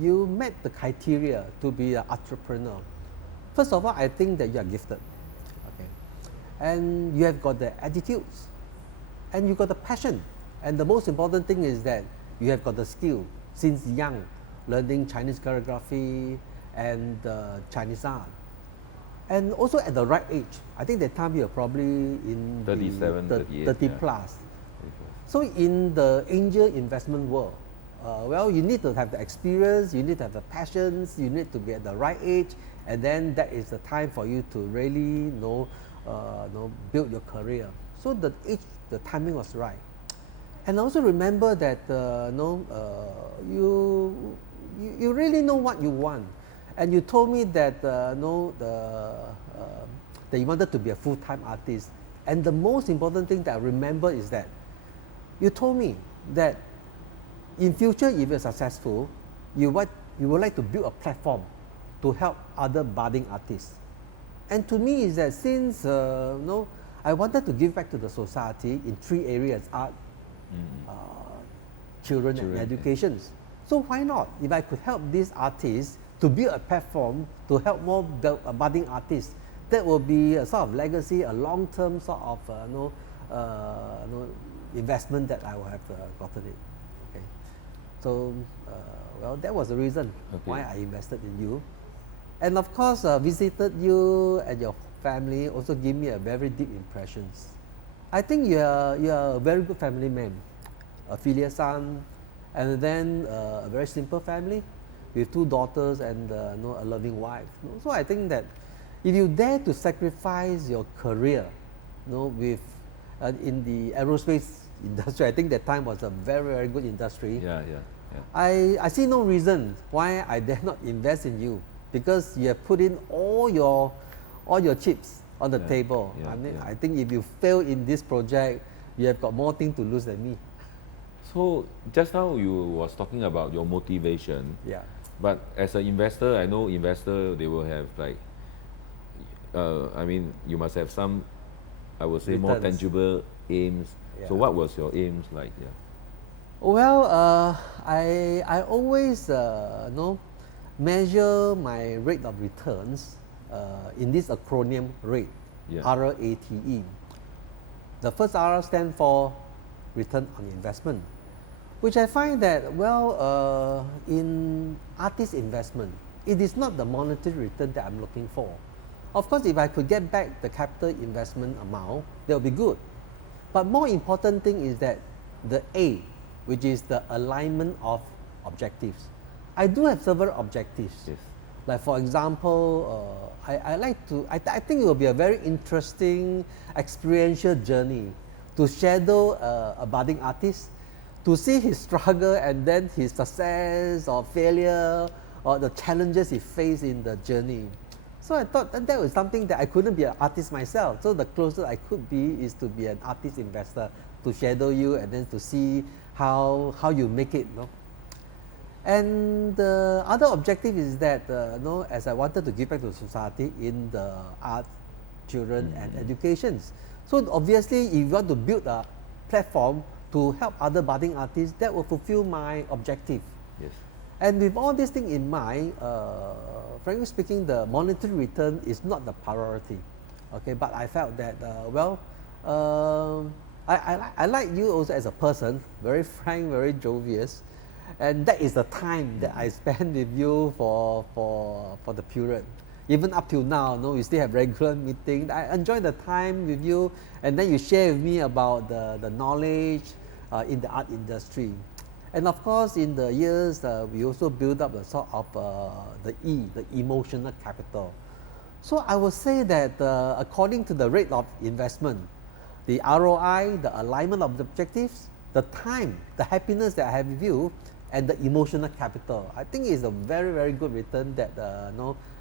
you met the criteria to be an entrepreneur. First of all, I think that you are gifted, okay, and you have got the attitudes, and you got the passion, and the most important thing is that you have got the skill since young, learning Chinese calligraphy and Chinese art, and also at the right age. I think that time you are probably in 37, 30 plus. So in the angel investment world, well, you need to have the experience, you need to have the passions, you need to be at the right age, and then that is the time for you to really build your career. So the timing was right. And I also remember that you really know what you want, and you told me that that you wanted to be a full-time artist. And the most important thing that I remember is that you told me that in future, if you're successful, you would like to build a platform to help other budding artists. And to me is that since I wanted to give back to the society in 3 areas: art, children and education. So why not? If I could help these artists to build a platform to help more budding artists, that will be a sort of legacy, a long-term sort of investment that I will have gotten it. Okay, so well, that was the reason why I invested in you, and of course visited you and your family also give me a very deep impressions. I think you are a very good family man, a filial son, and then a very simple family with 2 daughters and a loving wife. So I think that if you dare to sacrifice your career, with in the aerospace industry, I think that time was a very, very good industry. I see no reason why I dare not invest in you, because you have put in all your chips on the table. I think if you fail in this project, you have got more things to lose than me. So just now you was talking about your motivation. But as an investor, I know investor they will have like, I mean, you must have some, I would say, more tangible aims. So what was your aims like? Well, I always measure my rate of returns in this acronym RATE, RATE. The first R stands for return on investment, which I find that, well, in artist investment, it is not the monetary return that I'm looking for. Of course, if I could get back the capital investment amount, that would be good. But more important thing is that the A, which is the alignment of objectives. I do have several objectives. Like for example, I think it will be a very interesting experiential journey to shadow a budding artist, to see his struggle and then his success or failure or the challenges he faced in the journey. So I thought that was something that I couldn't be an artist myself. So the closest I could be is to be an artist investor, to shadow you and then to see how you make it. No? And the other objective is that, as I wanted to give back to the society in the art, children and educations. So obviously, if you want to build a platform to help other budding artists, that will fulfill my objective. Yes. And with all these things in mind, frankly speaking, the monetary return is not the priority. Okay, but I felt that, I like you also as a person, very frank, very jovious. And that is the time that I spend with you for the period. Even up till now, we still have regular meetings. I enjoy the time with you, and then you share with me about the knowledge in the art industry. And of course, in the years, we also build up a sort of the emotional capital. So I would say that according to the rate of investment, the ROI, the alignment of the objectives, the time, the happiness that I have with you, and the emotional capital, I think is a very, very good return that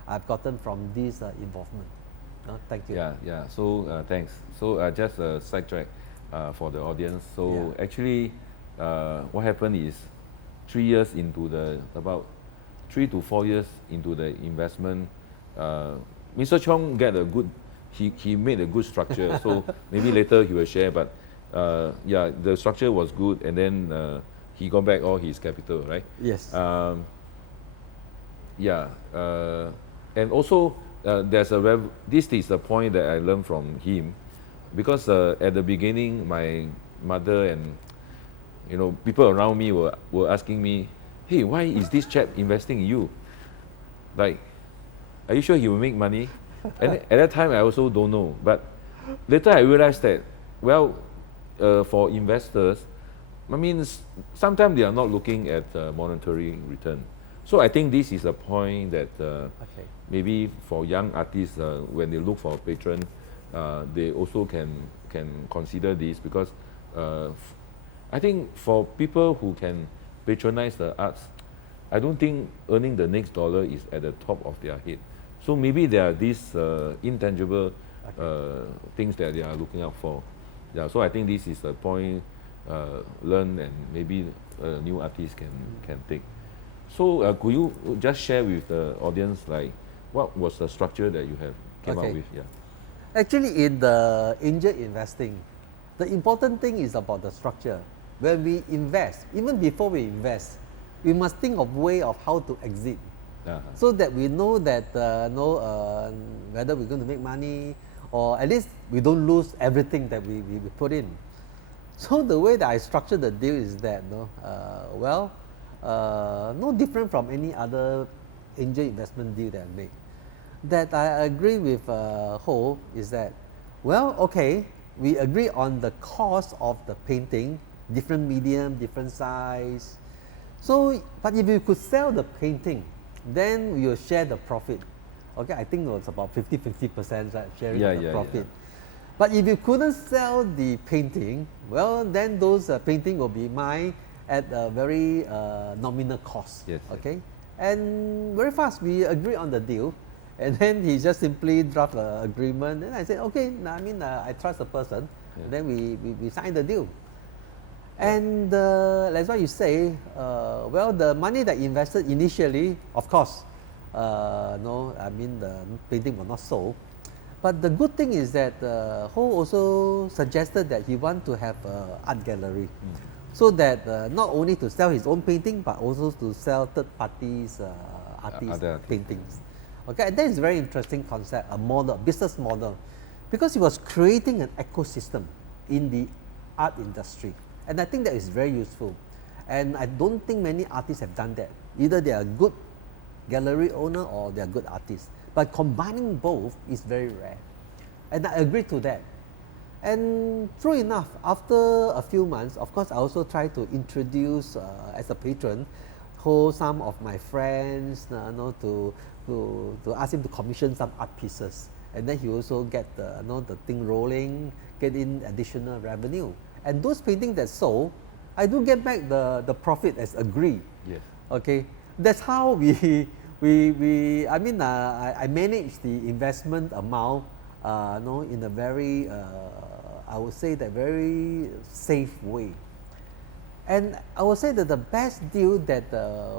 I've gotten from this involvement. Thank you. Yeah. So thanks. So just a sidetrack for the audience. So actually, what happened is 3 years into about 3 to 4 years into the investment, Mr. Cheong he made a good structure. So maybe later he will share, but the structure was good, and then he got back all his capital, right? Yes. And also this is the point that I learned from him, because at the beginning my mother and people around me were asking me, hey, why is this chap investing in you? Like, are you sure he will make money? And at that time I also don't know, but later I realized that, for investors, I mean, sometimes they are not looking at monetary return. So I think this is a point that maybe for young artists, when they look for a patron, they also can consider this, because I think for people who can patronize the arts, I don't think earning the next dollar is at the top of their head. So maybe there are these intangible things that they are looking out for. Yeah, so I think this is a point learn, and maybe new artists can take. So could you just share with the audience, like, what was the structure that you have came up with? Yeah. Actually, in the angel investing, the important thing is about the structure. When we invest, even before we invest, we must think of way of how to exit, so that we know that whether we're going to make money, or at least we don't lose everything that we put in. So the way that I structured the deal is that no different from any other angel investment deal that I make. That I agree with Ho is that, we agree on the cost of the painting, different medium, different size. So, but if you could sell the painting, then we will share the profit. Okay, I think it was about 50%, right, sharing the profit. But if you couldn't sell the painting, then those painting will be mine at a very nominal cost. Yes. Okay, and very fast we agree on the deal, and then he just simply dropped the agreement. And I said, okay, I trust the person. Yeah. Then we signed the deal. And that's why you say, the money that invested initially, of course, the painting was not sold. But the good thing is that Ho also suggested that he want to have an art gallery, so that not only to sell his own painting, but also to sell third parties' artists' paintings. Okay, and that is a very interesting concept, a model, business model, because he was creating an ecosystem in the art industry. And I think that is very useful. And I don't think many artists have done that. Either they are good gallery owner or they are good artists. But combining both is very rare. And I agree to that. And true enough, after a few months, of course, I also try to introduce as a patron, some of my friends, to ask him to commission some art pieces. And then he also get the thing rolling, get in additional revenue. And those paintings that sold, I do get back the profit as agreed. Yes. Okay, that's how we I manage the investment amount, in a very, I would say that very safe way. And I would say that the best deal that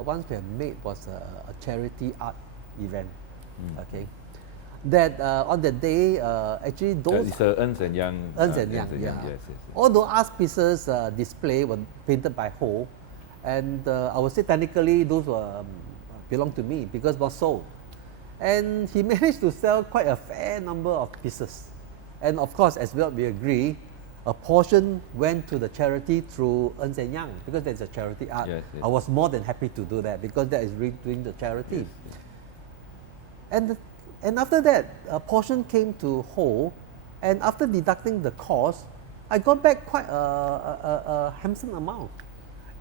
once we have made was a charity art event. Okay, that on that day, actually those it's Ernst and Young. Ernst and Young, yeah. Yes. All those art pieces display were painted by Ho, and I would say technically those were belong to me because was sold. And he managed to sell quite a fair number of pieces. And of course, as well we agree, a portion went to the charity through Ernst and Young because there's a charity art. Yes. I was more than happy to do that because that is doing the charity. Yes. And after that, a portion came to Ho, and after deducting the cost, I got back quite a handsome amount.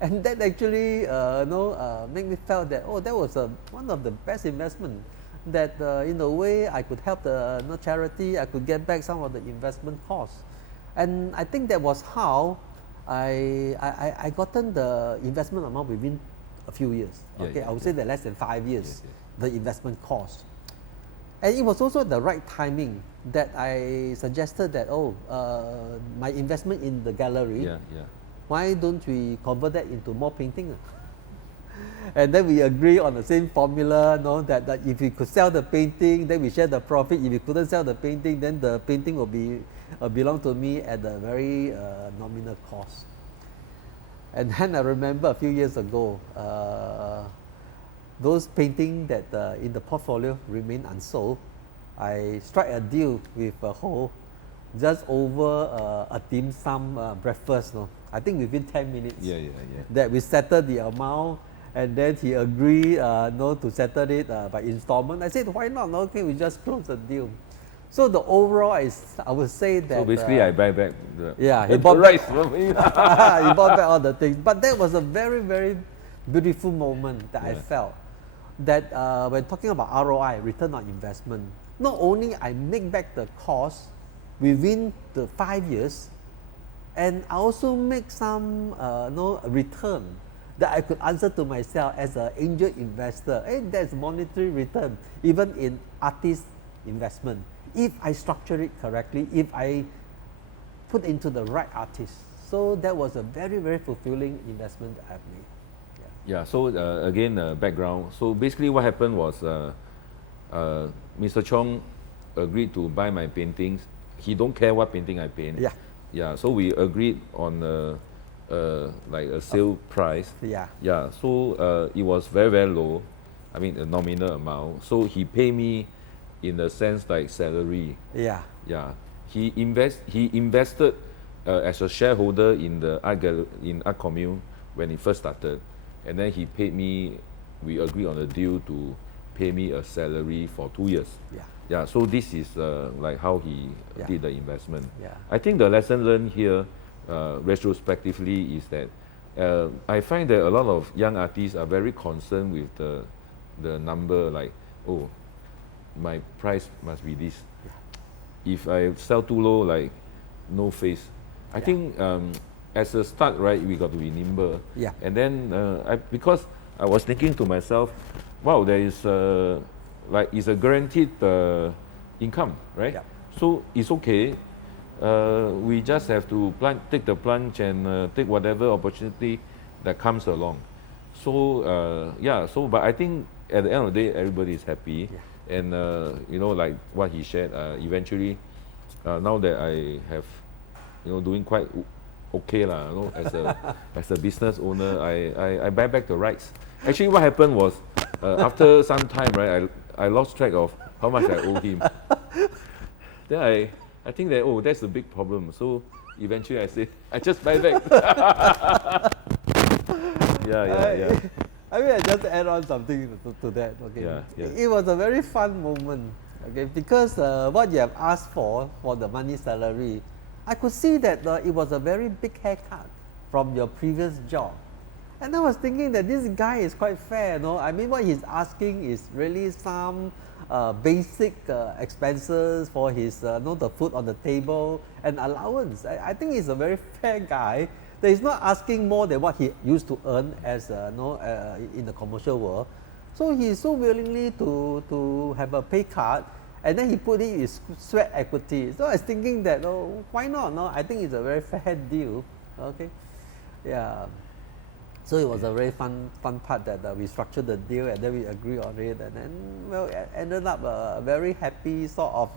And that actually made me felt that, that was one of the best investment that in a way I could help the charity, I could get back some of the investment costs. And I think that was how I gotten the investment amount within a few years. I would say that less than 5 years, the investment cost. And it was also the right timing that I suggested that, my investment in the gallery, why don't we convert that into more painting? And then we agree on the same formula, that if we could sell the painting, then we share the profit. If we couldn't sell the painting, then the painting will be belong to me at a very nominal cost. And then I remember a few years ago, those paintings that in the portfolio remain unsold, I struck a deal with Ho just over a dim sum breakfast. I think within 10 minutes that we settled the amount, and then he agreed to settle it by installment. I said, why not? Okay, we just close the deal. So the overall is, I would say that. So basically, I buy back he bought rice from me. He bought back all the things. But that was a very, very beautiful moment that I felt. That when talking about ROI, return on investment, not only I make back the cost within the 5 years, and I also make some return that I could answer to myself as an angel investor. Hey, there's monetary return even in artist investment if I structure it correctly, if I put into the right artist. So that was a very, very fulfilling investment that I've made. Yeah, so again, background. So basically what happened was Mr. Cheong agreed to buy my paintings. He don't care what painting I paint. Yeah, so we agreed on like a sale price. So it was very, very low. I mean, a nominal amount. So he paid me in a sense like salary. He invested as a shareholder in the Artcommune when he first started. And then he paid me, we agreed on a deal to pay me a salary for 2 years. So this is like how he did the investment. I think the lesson learned here, retrospectively, is that I find that a lot of young artists are very concerned with the number, like, my price must be this. If I sell too low, like, no face. I think as a start, right, we got to be nimble. And then because I was thinking to myself, wow, there is like it's a guaranteed income, right? So it's okay. We just have to take the plunge and take whatever opportunity that comes along. So but I think at the end of the day, everybody is happy. And like what he shared, eventually, now that I have, doing quite okay lah, as a business owner, I buy back the rights. Actually, what happened was after some time, right, I lost track of how much I owe him. Then I think that that's a big problem. So eventually I said I just buy back. I mean, I just add on something to that. Okay, it was a very fun moment. Okay, because what you have asked for the money salary, I could see that it was a very big haircut from your previous job. And I was thinking that this guy is quite fair, I mean, what he's asking is really some basic expenses for his, the food on the table and allowance. I think he's a very fair guy. That he's not asking more than what he used to earn as, in the commercial world. So he so willingly to have a pay cut, and then he put it in his sweat equity. So I was thinking that, oh, why not? No, I think it's a very fair deal. Okay, yeah. So it was a very fun part that we structured the deal, and then we agreed on it, and then well, it ended up a very happy sort of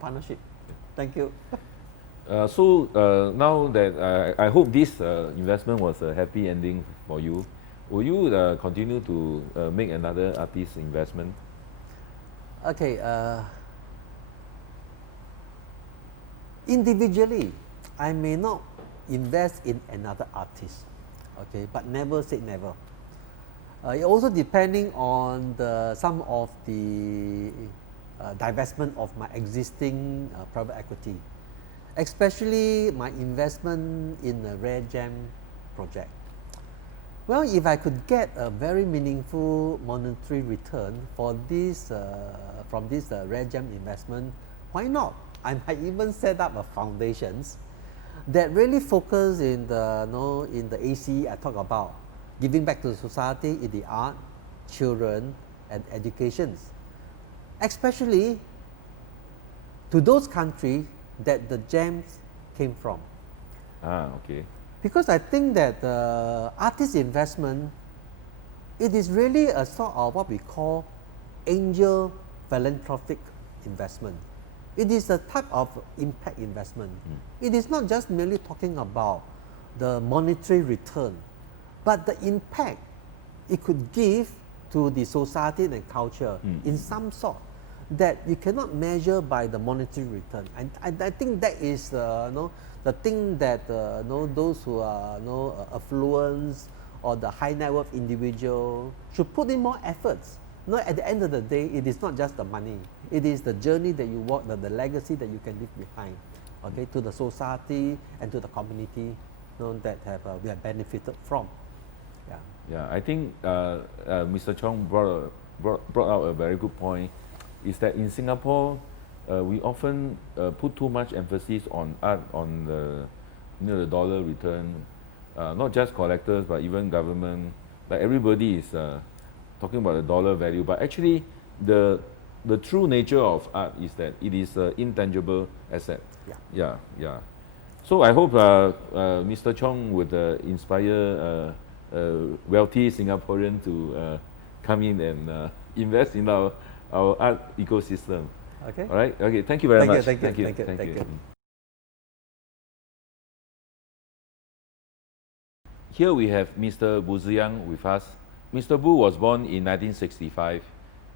partnership. Thank you. So now that I hope this investment was a happy ending for you, will you continue to make another artist investment? Okay. Individually, I may not invest in another artist, okay, but never say never. It also depending on some of the divestment of my existing private equity, especially my investment in a rare gem project. Well, if I could get a very meaningful monetary return for this from this rare gem investment, why not? I might even set up a foundations that really focus in the in the ACE I talk about, giving back to the society in the art, children, and educations, especially to those countries that the gems came from. Okay. Because I think that artist investment, it is really a sort of what we call angel philanthropic investment. It is a type of impact investment. It is not just merely talking about the monetary return, but the impact it could give to the society and culture in some sort that you cannot measure by the monetary return. And I think that is the thing that those who are affluent or the high net worth individual should put in more efforts. At the end of the day, it is not just the money. It is the journey that you walk, the legacy that you can leave behind, okay, to the society and to the community that we have benefited from. Yeah. Yeah, I think Mr. Cheong brought out a very good point. Is that in Singapore, we often put too much emphasis on art, on the dollar return. Not just collectors, but even government. Like everybody is talking about the dollar value, but actually the true nature of art is that it is an intangible asset. Yeah. So I hope Mr. Cheong would inspire wealthy Singaporean to come in and invest in our art ecosystem. Okay. All right. Okay. Thank you very much. Thank you. Here we have Mr. Boo Sze Yang with us. Mr. Boo was born in 1965,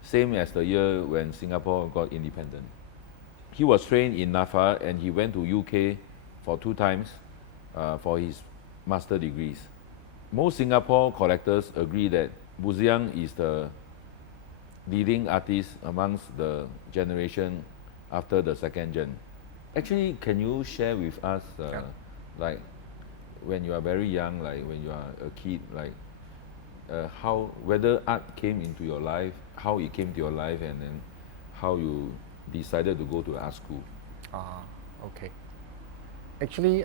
same as the year when Singapore got independent. He was trained in NAFA and he went to UK for 2 times for his master degrees. Most Singapore collectors agree that Boo Sze Yang is the leading artist amongst the generation after the second gen. Actually, can you share with us, like when you are very young, like when you are a kid, like whether art came into your life, how it came to your life, and then how you decided to go to art school? Okay. Actually,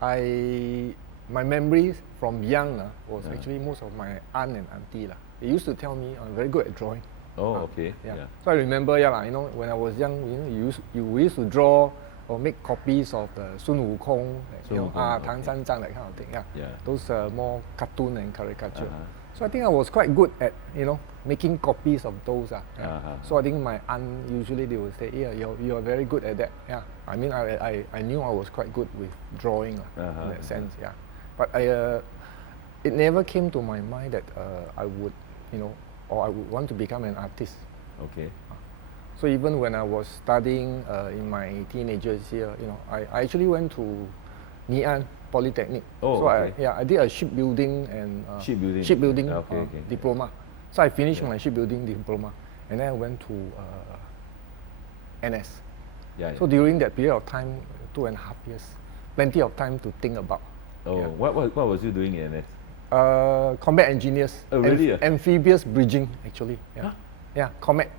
my memories from young was actually most of my aunt and auntie. They used to tell me I'm very good at drawing. Oh, okay. Yeah. So I remember, when I was young, we used to draw or make copies of the Sun Wukong, Tang San Zhang, that kind of thing. Yeah. Those more cartoon and caricature. So I think I was quite good at making copies of those. So I think my aunt usually they would say, yeah, you're very good at that. Yeah. I mean I knew I was quite good with drawing in that sense. Yeah. But it never came to my mind that I would or I would want to become an artist. Okay. So even when I was studying in my teenagers here, I actually went to Ngee Polytechnic. Oh, so okay. I did a shipbuilding and shipbuilding diploma. So I finished my shipbuilding diploma, and then I went to NS. So during that period of time, 2.5 years, plenty of time to think about. What was you doing in NS? Combat engineers. Oh, really? Amphibious bridging, actually. Yeah. Huh? Yeah, combat.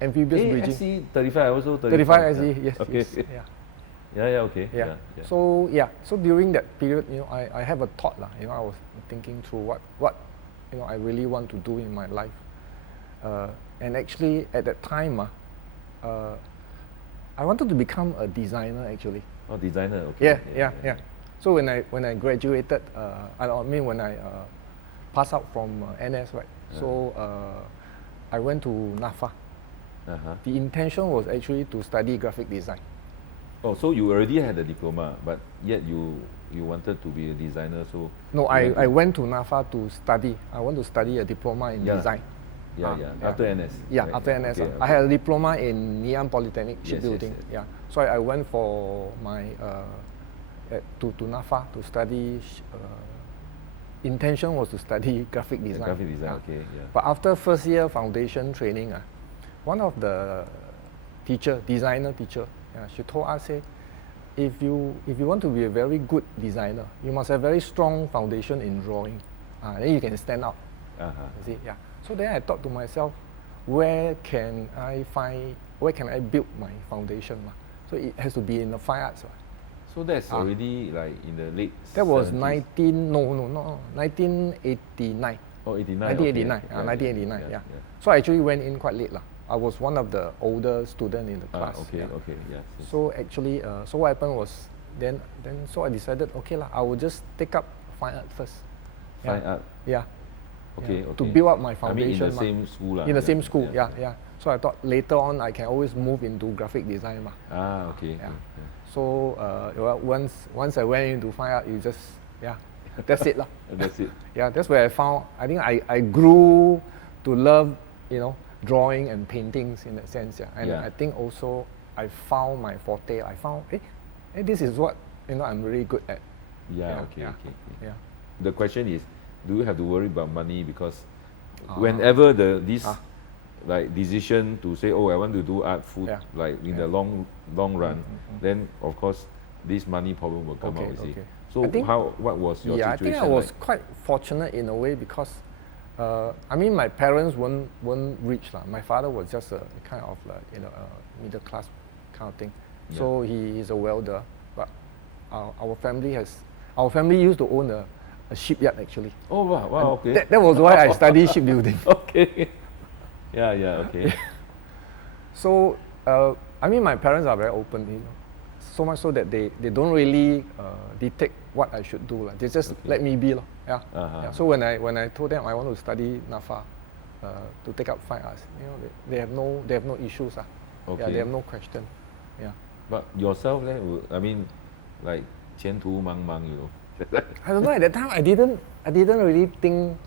Amphibious bridging. SC 35 also 35 SC, yes. Okay. Yes, Okay. Yeah. So during that period, I have a thought I was thinking through what I really want to do in my life. And actually, at that time, I wanted to become a designer actually. Oh, designer. Okay. Yeah. So when I graduated, when I passed out from NS, right? So I went to NAFA. The intention was actually to study graphic design. Oh, so you already had a diploma, but yet you wanted to be a designer, so... No, I went to NAFA to study. I want to study a diploma in design. After NS. Yeah, right? after NS. Okay, I had a diploma in Ngee Polytechnic Yes, shipbuilding. yes. Yeah, so I went for my to NAFA to study. Intention was to study graphic design. Graphic design, okay, yeah. But after first year foundation training, one of the designer teacher, she told us, say, if you want to be a very good designer, you must have very strong foundation in drawing. Then you can stand out. You see, yeah. So then I thought to myself, where can I build my foundation? So it has to be in the fine arts. So that's already like in the late That was 70s. 1989. Oh, 89. 1989. Okay. 1989. Yeah. So I actually went in quite late. I was one of the older students in the class. Okay. So actually, so what happened was, then so I decided, okay I will just take up fine art first. Fine art. Yeah. Okay. To build up my foundation. in the same school. In the same school, yeah. So I thought later on I can always move into graphic design. Okay. Yeah. So once I went into fine art, you just, that's it. That's it. Yeah, that's where I found, I think I grew to love, drawing and paintings in that sense. Yeah. And I think also I found my forte. I found, this is what, I'm really good at. Okay. Yeah. The question is, do you have to worry about money? Because whenever this like decision to say, I want to do art food, like in the long run, then of course this money problem will come out. You see. So what was your situation? I think I was quite fortunate in a way because, my parents weren't rich. My father was just a kind of middle class kind of thing. Yeah. So he is a welder, but our family used to own a shipyard actually. Oh wow, okay. That was why I studied shipbuilding. Okay. Okay. So my parents are very open, so much so that they don't really dictate what I should do. They just let me be. So when I told them I want to study NAFA to take up fine arts, they have no issues. Okay. They have no question. Yeah. But yourself, like 前途茫茫, I don't know. At that time, I didn't really think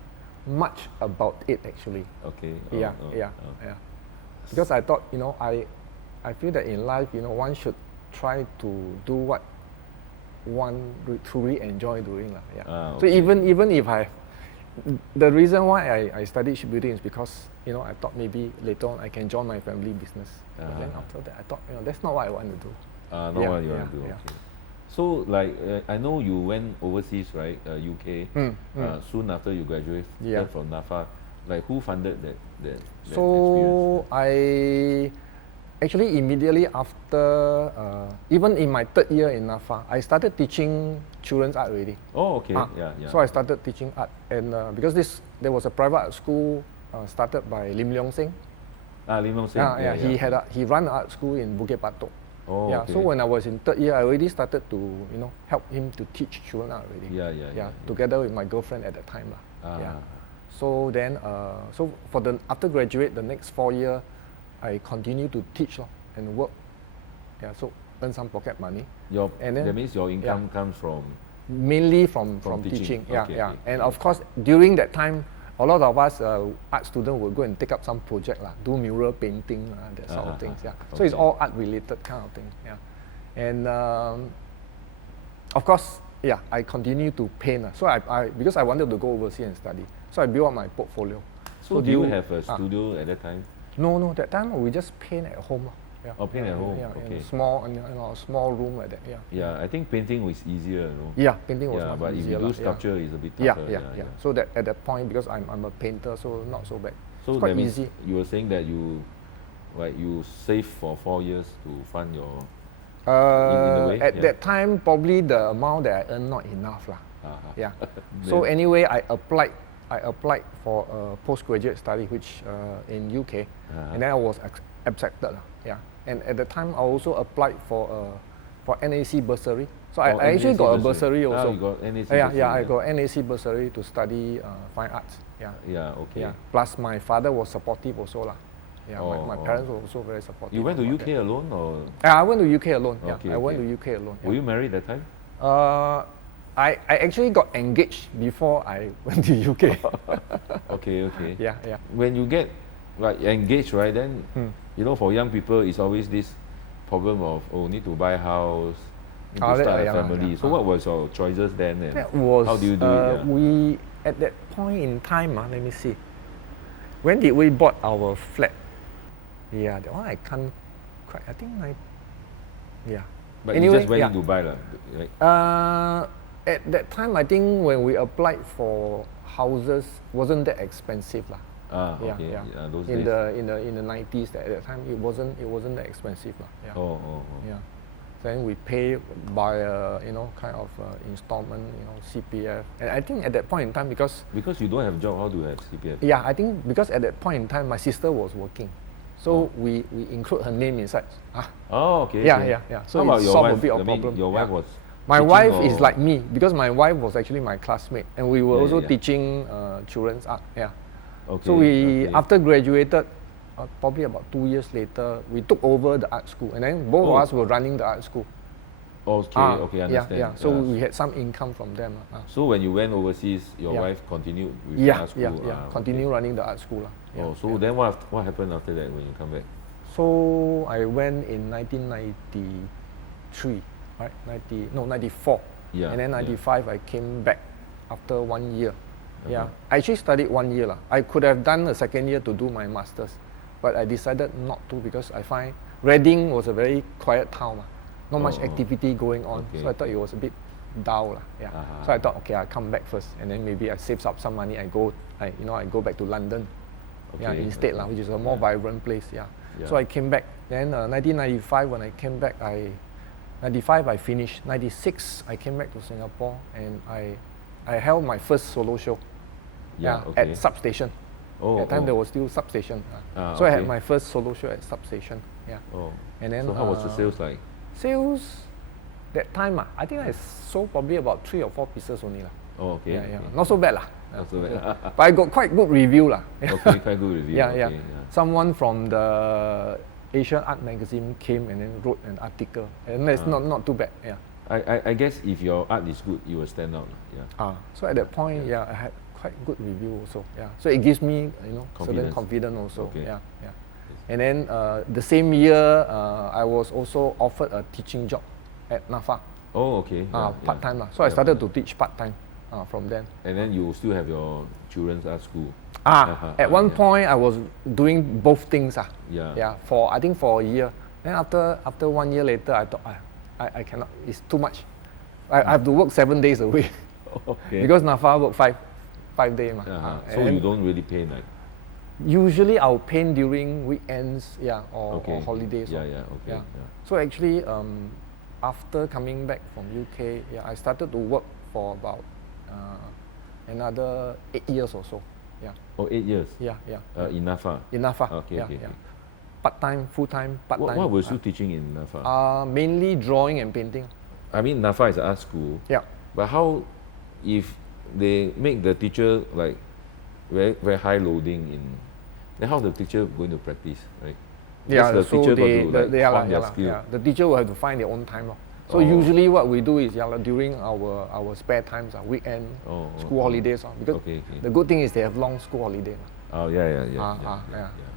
much about it actually. Okay. Yeah. Because I thought, I feel that in life, one should try to do what one truly enjoy doing. So even if the reason why I studied shipbuilding is because, I thought maybe later on I can join my family business. But then after that, I thought, that's not what I want to do. Not what you want to do. Yeah. Okay. So I know you went overseas, right? UK. Soon after you graduated from NAFA. Like who funded that So experience? I actually immediately after, even in my third year in NAFA, I started teaching children's art already. Oh, okay. So I started teaching art, and because there was a private art school started by Lim Loong Seng. Lim Loong Seng. He ran an art school in Bukit Batok. Oh, okay. So when I was in third year, I already started to help him to teach children art already. Yeah. Together with my girlfriend at that time. So then, after graduate, the next 4 years, I continue to teach and work. So earn some pocket money. That means your income comes from? Mainly from teaching. Okay. And of course, during that time, a lot of us art students will go and take up some project, do mural painting, that sort of things. So it's all art related kind of thing. And of course, I continue to paint. So I because I wanted to go overseas and study, so I built up my portfolio. So do you have a studio at that time? No. That time we just paint at home. Paint at home. In a small room like that. I think painting was easier. Painting was much but easier. If you do sculpture, it's a bit tougher. So that at that point, because I'm a painter, so not so bad. So it's quite that means easy. You were saying that you saved for 4 years to fund your. At that time, probably the amount that I earned not enough. So anyway, I applied I applied for a postgraduate study, which in UK, and then I was accepted. Yeah, and at the time I also applied for NAC bursary. So I actually got a bursary also. You got NAC bursary, I got NAC bursary to study fine arts. Yeah. Yeah. Okay. Yeah. Plus my father was supportive also lah. Yeah. My parents were also very supportive. You went to UK alone or? Yeah, I went to UK alone. Yeah. Okay, I went to UK alone. Were you married that time? I actually got engaged before I went to UK. Okay. Yeah. When you get like engaged, right? Then you know, for young people, it's always this problem of need to buy a house, need to start a family. So what was your choices then? And that was, how do you do it? We at that point in time, let me see. When did we bought our flat? Yeah, that one I can't quite. I think yeah. But anyway, you just went in to buy like. At that time, I think when we applied for houses, wasn't that expensive lah. Okay. Yeah, those in days. the 90s, at that time it wasn't that expensive lah. Yeah. Yeah. Then we pay by kind of installment, CPF. And I think at that point in time, because you don't have job, how do you have CPF? Yeah, I think because at that point in time my sister was working, so we include her name inside. Okay. Yeah. So how about it your solved wife? a bit of problem. Your wife was. My wife is like me, because my wife was actually my classmate, and we were also teaching children's art. Yeah. Okay. So after graduated, probably about 2 years later, we took over the art school, and then both of us were running the art school. Okay, understand. Yeah. So we had some income from them. So when you went overseas, your wife continued with the art school? Continue running the art school. Then what happened after that when you come back? So I went in 1993, right? 94. Yeah. And then 95 I came back after 1 year. Yeah. I actually studied 1 year. I could have done a second year to do my masters, but I decided not to because I find Reading was a very quiet town. Not much activity going on, so I thought it was a bit dull. So I thought, okay, I'll come back first, and then maybe I save up some money. I go back to London, instead, which is a more vibrant place. So I came back. Then 1995, when I came back, 95 I finished. 96 I came back to Singapore, and I held my first solo show. At Substation. At that time there was still Substation. So I had my first solo show at Substation. And then so how was the sales like? Sales that time, I think I sold probably about 3 or 4 pieces only. Okay. Not so bad. Not so bad. But I got quite good review. Okay, quite good review. Yeah. Someone from the Asian Art Magazine came and then wrote an article, and it's not too bad. I guess if your art is good, you will stand out. So at that point, I had quite good review also. So it gives me certain confidence also. Okay. And then the same year, I was also offered a teaching job at NAFA. Part time. So I started to teach part time from then. And then you still have your children's art school. At one point I was doing both things. For a year. Then after 1 year later, I thought I cannot. It's too much. I have to work 7 days a week. Because NAFA work 5 days. So you don't really paint like. Usually I'll paint during weekends, or holidays. So actually, after coming back from UK, I started to work for about another 8 years or so. 8 years. In NAFA. In NAFA. Okay. Part time, full time, part time. What was you teaching in NAFA? Mainly drawing and painting. I mean, NAFA is an art school. But how, if they make the teacher like very very high loading in, then how the teacher going to practice, right? The teacher got to find their skill. The teacher will have to find their own time. So usually what we do is during our spare times, weekend, school holidays. Because the good thing is they have long school holiday.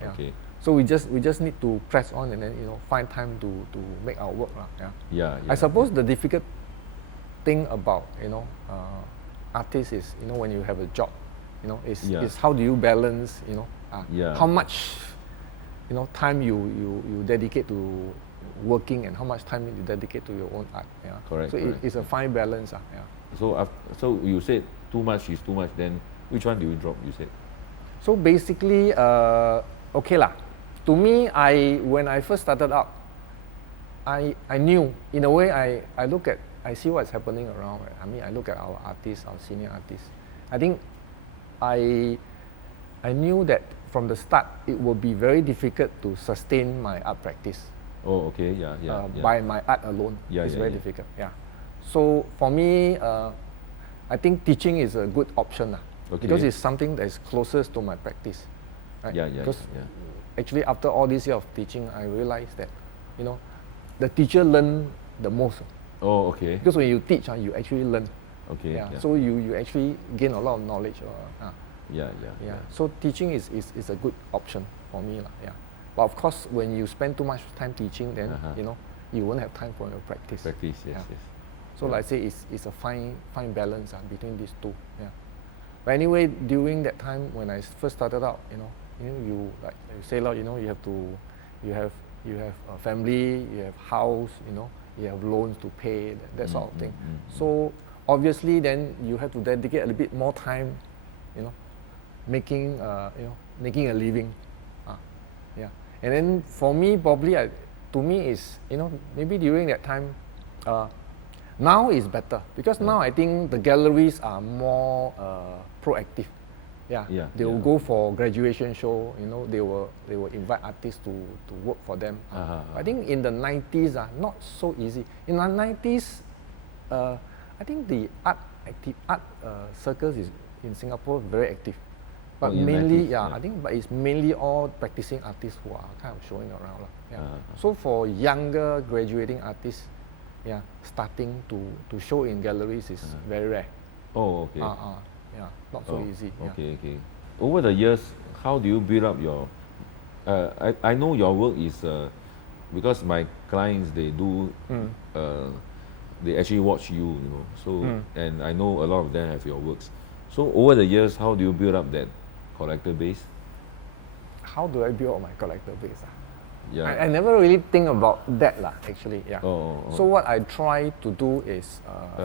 Okay. So we just need to press on and then find time to make our work. I suppose the difficult thing about artists is when you have a job, is how do you balance how much time you dedicate to working and how much time you dedicate to your own art. Correct. So it's a fine balance. So you said too much is too much. Then which one do you drop? You said. So basically, okay lah. To me, when I first started out, I knew in a way I see what's happening around. Right? I mean, I look at our artists, our senior artists. I think I knew that from the start it would be very difficult to sustain my art practice. Oh, okay, By my art alone, it's very difficult. Yeah. So for me, I think teaching is a good option because it's something that is closest to my practice. Right? Because actually, after all this year of teaching, I realized that, you know, the teacher learn the most. Oh, okay. Because when you teach, you actually learn. Okay. So you actually gain a lot of knowledge. So teaching is a good option for me. But of course, when you spend too much time teaching, then you know you won't have time for your practice. Yes. So like I say, it's a fine balance between these two. But anyway, during that time when I first started out, you say, you have a family, you have house, you have loans to pay, that sort of thing. So obviously, then you have to dedicate a little bit more time, making a living. And then for me, probably to me is maybe during that time, now is better because now I think the galleries are more proactive. They will go for graduation show. They will invite artists to work for them. I think in the 90s, not so easy. In the 90s, I think the art circles is in Singapore very active. But mainly, 90s, I think, but it's mainly all practicing artists who are kind of showing around. So for younger graduating artists, starting to show in galleries is very rare. Oh, okay. Not so easy. Okay. Over the years, how do you build up your? I know your work is because my clients they do. They actually watch you, So and I know a lot of them have your works. So over the years, how do you build up that collector base? How do I build up my collector base? I never really think about that actually. So what I try to do is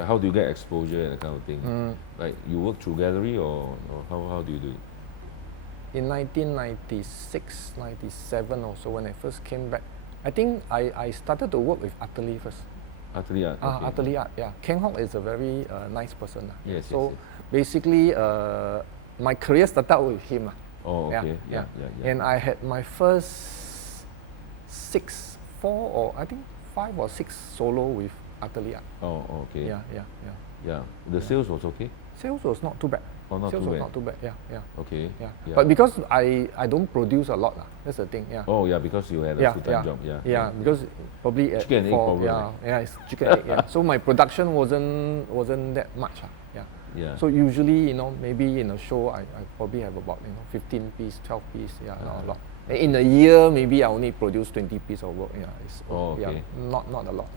how do you get exposure and that kind of thing? Like you work through gallery or how do you do it? In 1996, 97 or so, when I first came back, I think I started to work with Atelier first. Atelier art. Atelier art. Keng is a very nice person. Yes. Basically, my career started out with him. Oh, okay. Yeah. And I had my first 5 or 6 solo with Atelier. Oh, okay. Yeah. The sales was okay? Sales was not too bad. Not too bad. Yeah. Okay. Yeah. But because I don't produce a lot, that's the thing. Yeah. Oh, yeah, because you had a full-time job. Yeah, because probably chicken and egg problem. It's chicken and egg. Yeah. So my production wasn't that much. Yeah. So usually, maybe in a show, I probably have about 15 piece, 12 piece. Not a lot. And in a year, maybe I only produce 20 pieces of work. Not a lot.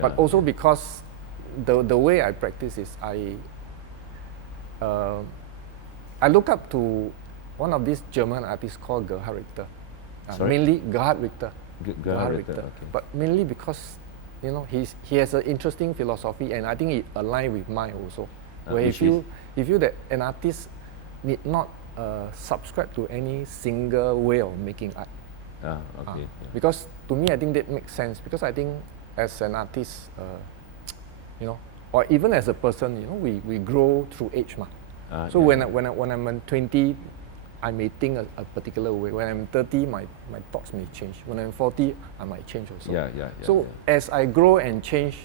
But also because the way I practice is I look up to one of these German artists called Gerhard Richter. Mainly Gerhard Richter. Gerhard Richter. Okay. But mainly because he has an interesting philosophy, and I think it aligns with mine also. Where he feel that an artist need not subscribe to any single way of making art. Because to me, I think that makes sense. Because I think as an artist, or even as a person, we grow through age. So when I'm 20, I may think a particular way. When I'm 30, my thoughts may change. When I'm 40, I might change also. So as I grow and change,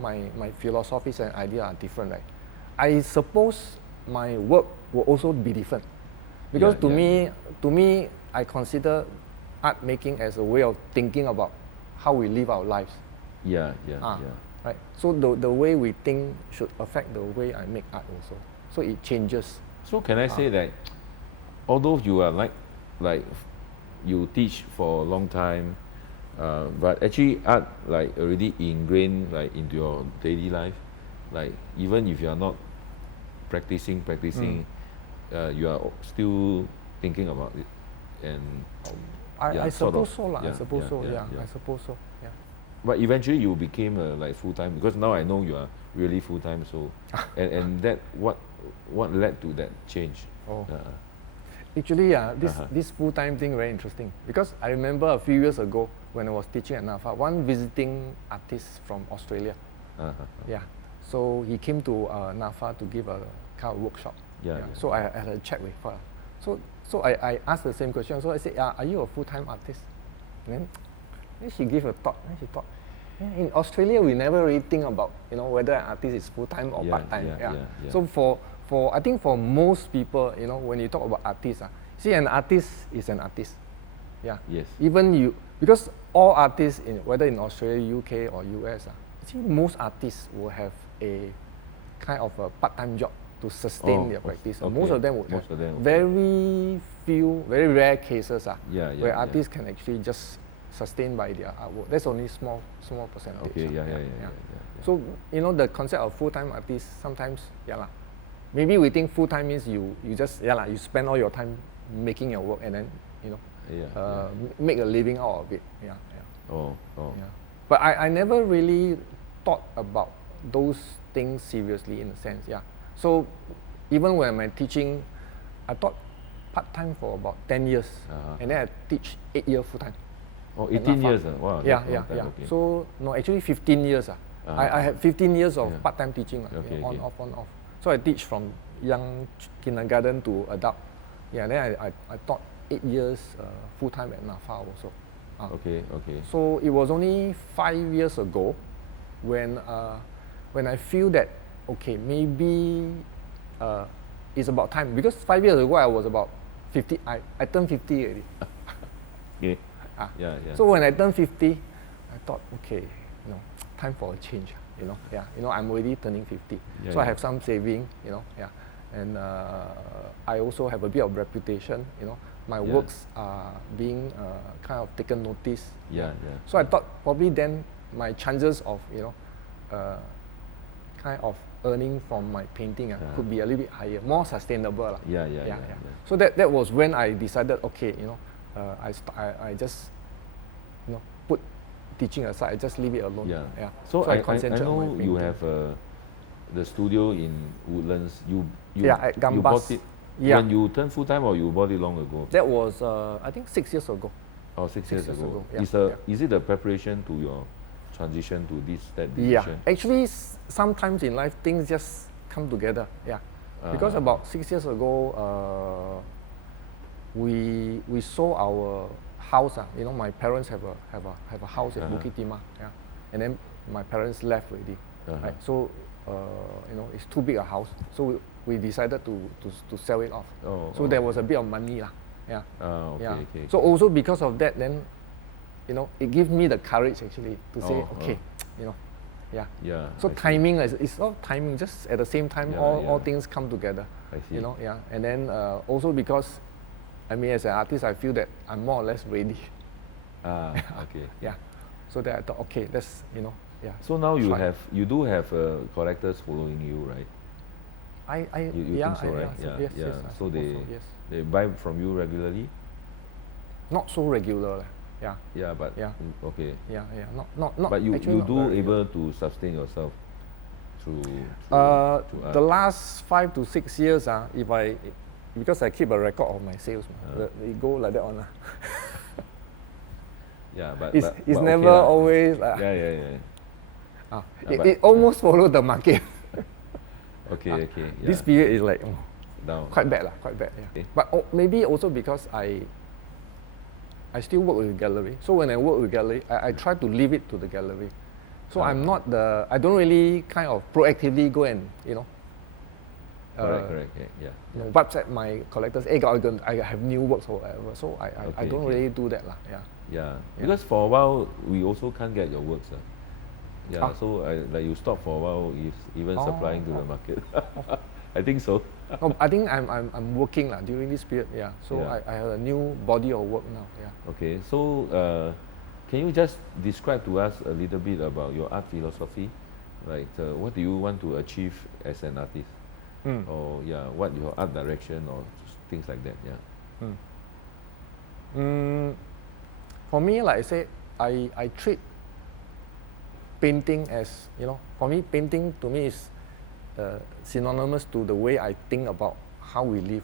my philosophies and ideas are different, right? I suppose my work will also be different. Because to me, I consider art making as a way of thinking about how we live our lives. Right. So the way we think should affect the way I make art also. So it changes. So can I say that although you are like you teach for a long time, but actually art already ingrained into your daily life, even if you are not practicing, you are still thinking about it, and I suppose so. I suppose so. But eventually you became full-time, because now I know you are really full-time. So and that what led to that change? Actually, this full-time thing very interesting, because I remember a few years ago when I was teaching at NAFA, one visiting artist from Australia. So he came to NAFA to give a kind of workshop. Yeah. So I had a chat with her. So I asked the same question. So I said, are you a full-time artist? And then she gave a thought. And she thought, in Australia we never really think about whether an artist is full-time or part-time. So for I think for most people, when you talk about artists, see, an artist is an artist. Yeah. Yes. Even because all artists whether in Australia, UK or US, see, most artists will have a kind of a part-time job to sustain their practice. Okay. Most of them would Most have. of them, okay. Very rare cases where yeah. artists can actually just sustain by their artwork. That's only small percentage. Okay, yeah. So the concept of full-time artist sometimes, maybe we think full-time means you just you spend all your time making your work and then make a living out of it. Oh. Yeah. But I never really thought about those things seriously in a sense. So even when I'm teaching, I taught part-time for about 10 years, and then I teach 8 years full-time. Oh, 18 years. Wow. Yeah. Okay. So no, actually 15 years. I had 15 years of part-time teaching, on off. So I teach from young kindergarten to adult. Then I taught 8 years full-time at NAFA also. Okay. So it was only 5 years ago when I feel that maybe it's about time, because 5 years ago I was about 50. I turned 50 already. Okay. Yeah. So when I turned 50, I thought, time for a change. I'm already turning 50. So I have some saving. And I also have a bit of reputation. My works are being kind of taken notice. Yeah. So I thought probably then my chances of kind of earning from my painting could be a little bit higher, more sustainable. Yeah. So that was when I decided, I just put teaching aside. I just leave it alone. Yeah. So I concentrate know on my you painting. have the studio in Woodlands. You at Gambas. You bought it when you turned full time, or you bought it long ago? That was I think 6 years ago. Oh, 6 years ago. Yeah. Is it a preparation to your transition to that decision? Yeah, actually sometimes in life things just come together. Because about 6 years ago, we sold our house. My parents have a house at Bukit Timah. And then my parents left already. Right? So it's too big a house. So we decided to sell it off. So there was a bit of money. Okay. So also because of that, then it gives me the courage actually to say, So timing is all timing. Just at the same time, all things come together. I see. And then also because, as an artist, I feel that I'm more or less ready. Okay. So that I thought, let's So now try. you do have collectors following you, right? You think so, right? Yes, So yes. they buy from you regularly? Not so regular. Yeah, but okay. Not But you actually not do very able to sustain yourself through the art. last 5 to 6 years, because I keep a record of my sales, it go like that on. Yeah, but It's okay never lah. always. It almost follow the market. Okay. This period is like Down. quite bad. Yeah. Okay. But maybe also because I still work with gallery. So when I work with gallery, I try to leave it to the gallery. So I don't really kind of proactively go and Correct. Yeah. WhatsApp my collectors. Hey, I have new works or whatever. So I don't really do that. Yeah. Because for a while we also can't get your works. So you stop for a while, even supplying to the market. I think so. No, I think I'm working during this period. So I have a new body of work now. Okay. So can you just describe to us a little bit about your art philosophy? Like what do you want to achieve as an artist? Or what your art direction or things like that? For me, like I said, I treat painting as, for me, painting to me is synonymous to the way I think about how we live,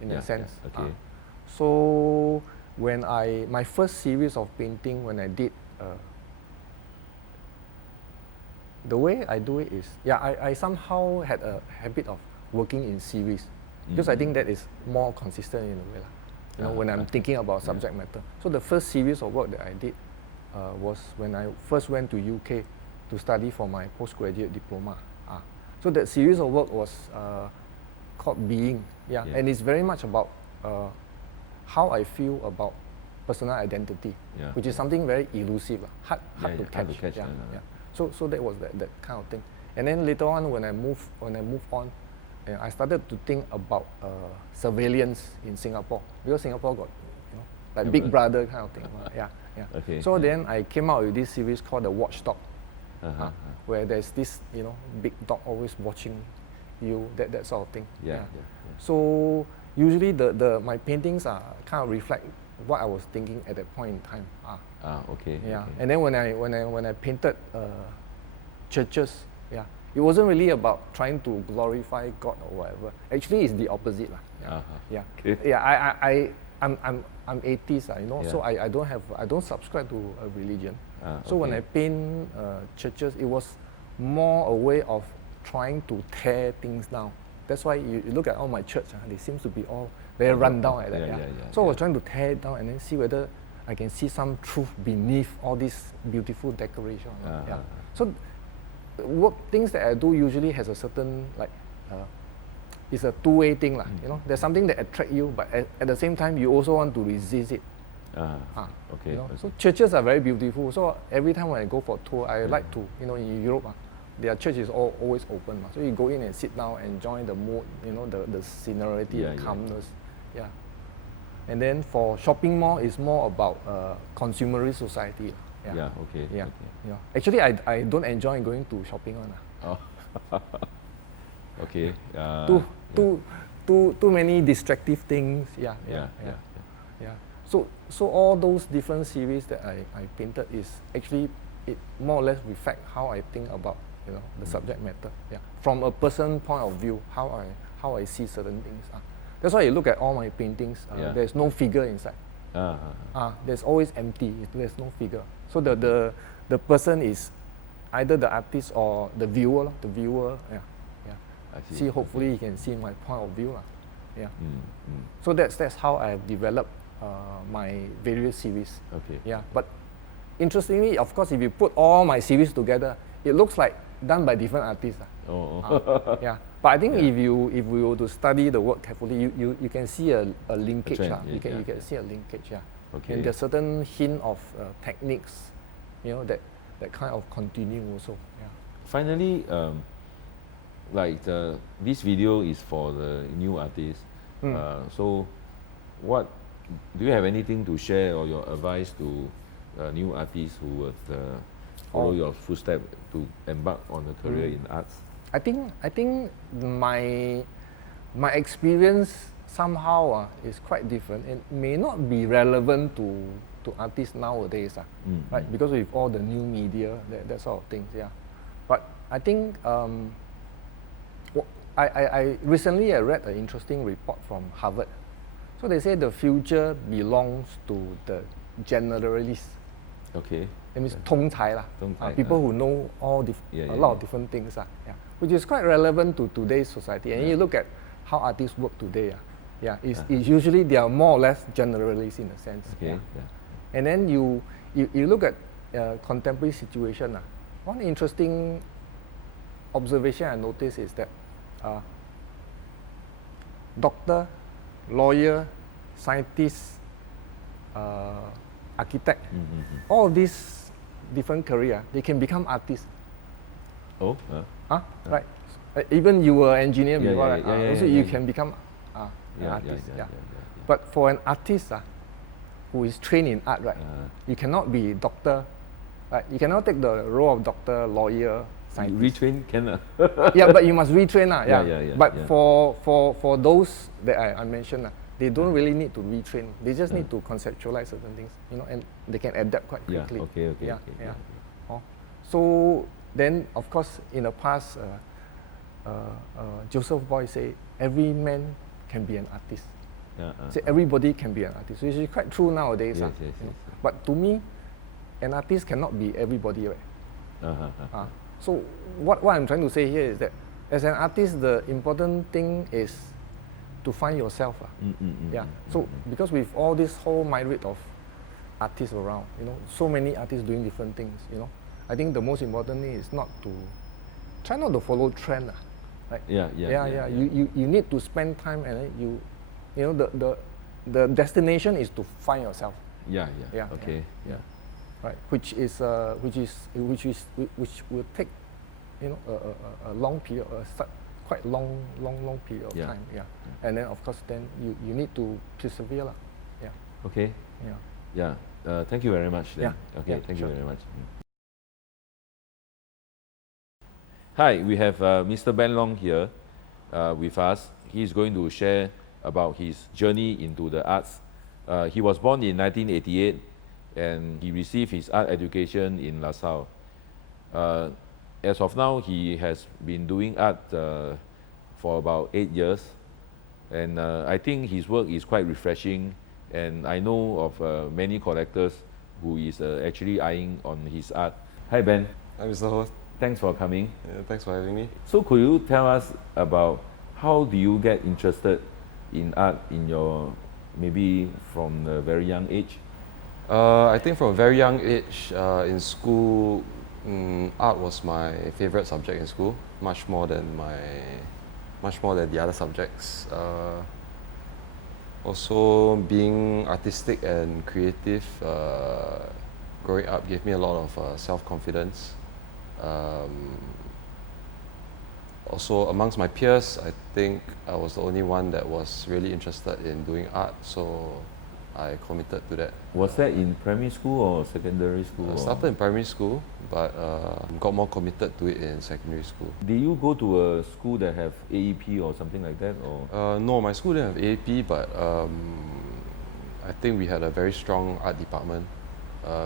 in a sense. Okay. So when my first series of painting, when I did, the way I do it is, I somehow had a habit of working in series. because I think that is more consistent in a way. You know, when I'm thinking about subject matter. So the first series of work that I did was when I first went to UK to study for my postgraduate diploma. So that series of work was called Being, and it's very much about how I feel about personal identity, which is something very elusive, hard to catch. So that was that kind of thing. And then later on, when I moved on, I started to think about surveillance in Singapore, because Singapore got, you know, like Big Brother kind of thing. Okay. So then I came out with this series called The Watchdog, where there's this, you know, big dog always watching you, that sort of thing. So usually my paintings are kind of reflect what I was thinking at that point in time. Okay. And then when I painted churches, it wasn't really about trying to glorify God or whatever. Actually, it's the opposite, I'm atheist, you know. So I don't subscribe to a religion. So when I paint churches, it was more a way of trying to tear things down. That's why you look at all my church, they seem to be all very run down like that. So I was trying to tear it down and then see whether I can see some truth beneath all this beautiful decoration. So things that I do usually has a certain it's a two-way thing, you know. There's something that attracts you, but at the same time you also want to resist it. You know? So churches are very beautiful. So every time when I go for a tour, I like to, you know, in Europe, their church is always open. So you go in and sit down, enjoy the mood, you know, the scenery, the calmness. And then for shopping mall, it's more about consumerist society. You know, actually, I don't enjoy going to shopping one. Okay. Too many distractive things. So all those different series that I painted is actually, it more or less reflect how I think about, you know, the subject matter. From a person point of view, how I see certain things. That's why you look at all my paintings. There's no figure inside. There's always empty. There's no figure. So the person is either the artist or the viewer. See, hopefully you can see my point of view. So that's how I have developed my various series. But interestingly, of course, if you put all my series together, it looks like done by different artists. But I think if we were to study the work carefully, you can see a linkage. You can see a linkage. And there's certain hint of techniques, you know, that kind of continue also. Finally, this video is for the new artists. So, what do you have anything to share or your advice to new artists who would follow your footsteps to embark on a career in arts? I think my experience somehow is quite different and may not be relevant to artists nowadays, right? Because with all the new media, that sort of things, But I think I recently read an interesting report from Harvard. So they say the future belongs to the generalists. Okay. That means 通才 people who know a lot of different things, which is quite relevant to today's society. And you look at how artists work today, it's usually they are more or less generalists in a sense. And then you look at contemporary situation. One interesting observation I noticed is that doctor, lawyer, scientist, architect, all of these different career, they can become artists. Right. Even you were an engineer before, right? Also you can become an artist. But for an artist who is trained in art, right, you cannot be doctor, right? You cannot take the role of doctor, lawyer, scientist. Retrain can. But you must retrain. But for those that I mentioned, they don't really need to retrain. They just need to conceptualize certain things, you know, and they can adapt quite quickly. So then, of course, in the past, Joseph Boy say every man can be an artist. Say everybody can be an artist, which is quite true nowadays. You know? But to me, an artist cannot be everybody, right? So what I'm trying to say here is that as an artist, the important thing is to find yourself. Yeah. So because with all this whole myriad of artists around, you know, so many artists doing different things, you know, I think the most important thing is not to try not to follow trend. Like, You need to spend time, and then you know, the destination is to find yourself. Okay. Right. Which will take, you know, a long period, quite long period of time. Yeah. And then of course then you need to persevere lah. Yeah. Okay. Yeah. Thank you very much then. Yeah. Okay, Yeah, thank sure. you very much. Hi, we have Mr. Ben Loong here with us. He's going to share about his journey into the arts. He was born in 1988 and he received his art education in LaSalle. As of now, he has been doing art for about 8 years, and I think his work is quite refreshing, and I know of many collectors who is actually eyeing on his art. Hi Ben. Hi Mr. Host. Thanks for coming. Thanks for having me. So could you tell us about how do you get interested in art in your, maybe from a very young age? I think from a very young age in school, art was my favorite subject in school, much more than the other subjects. Also, being artistic and creative growing up gave me a lot of self-confidence. Also, amongst my peers, I think I was the only one that was really interested in doing art, so I committed to that. Was that in primary school or secondary school? I started in primary school, but got more committed to it in secondary school. Did you go to a school that have AEP or something like that? Or? No, my school didn't have AEP, but I think we had a very strong art department,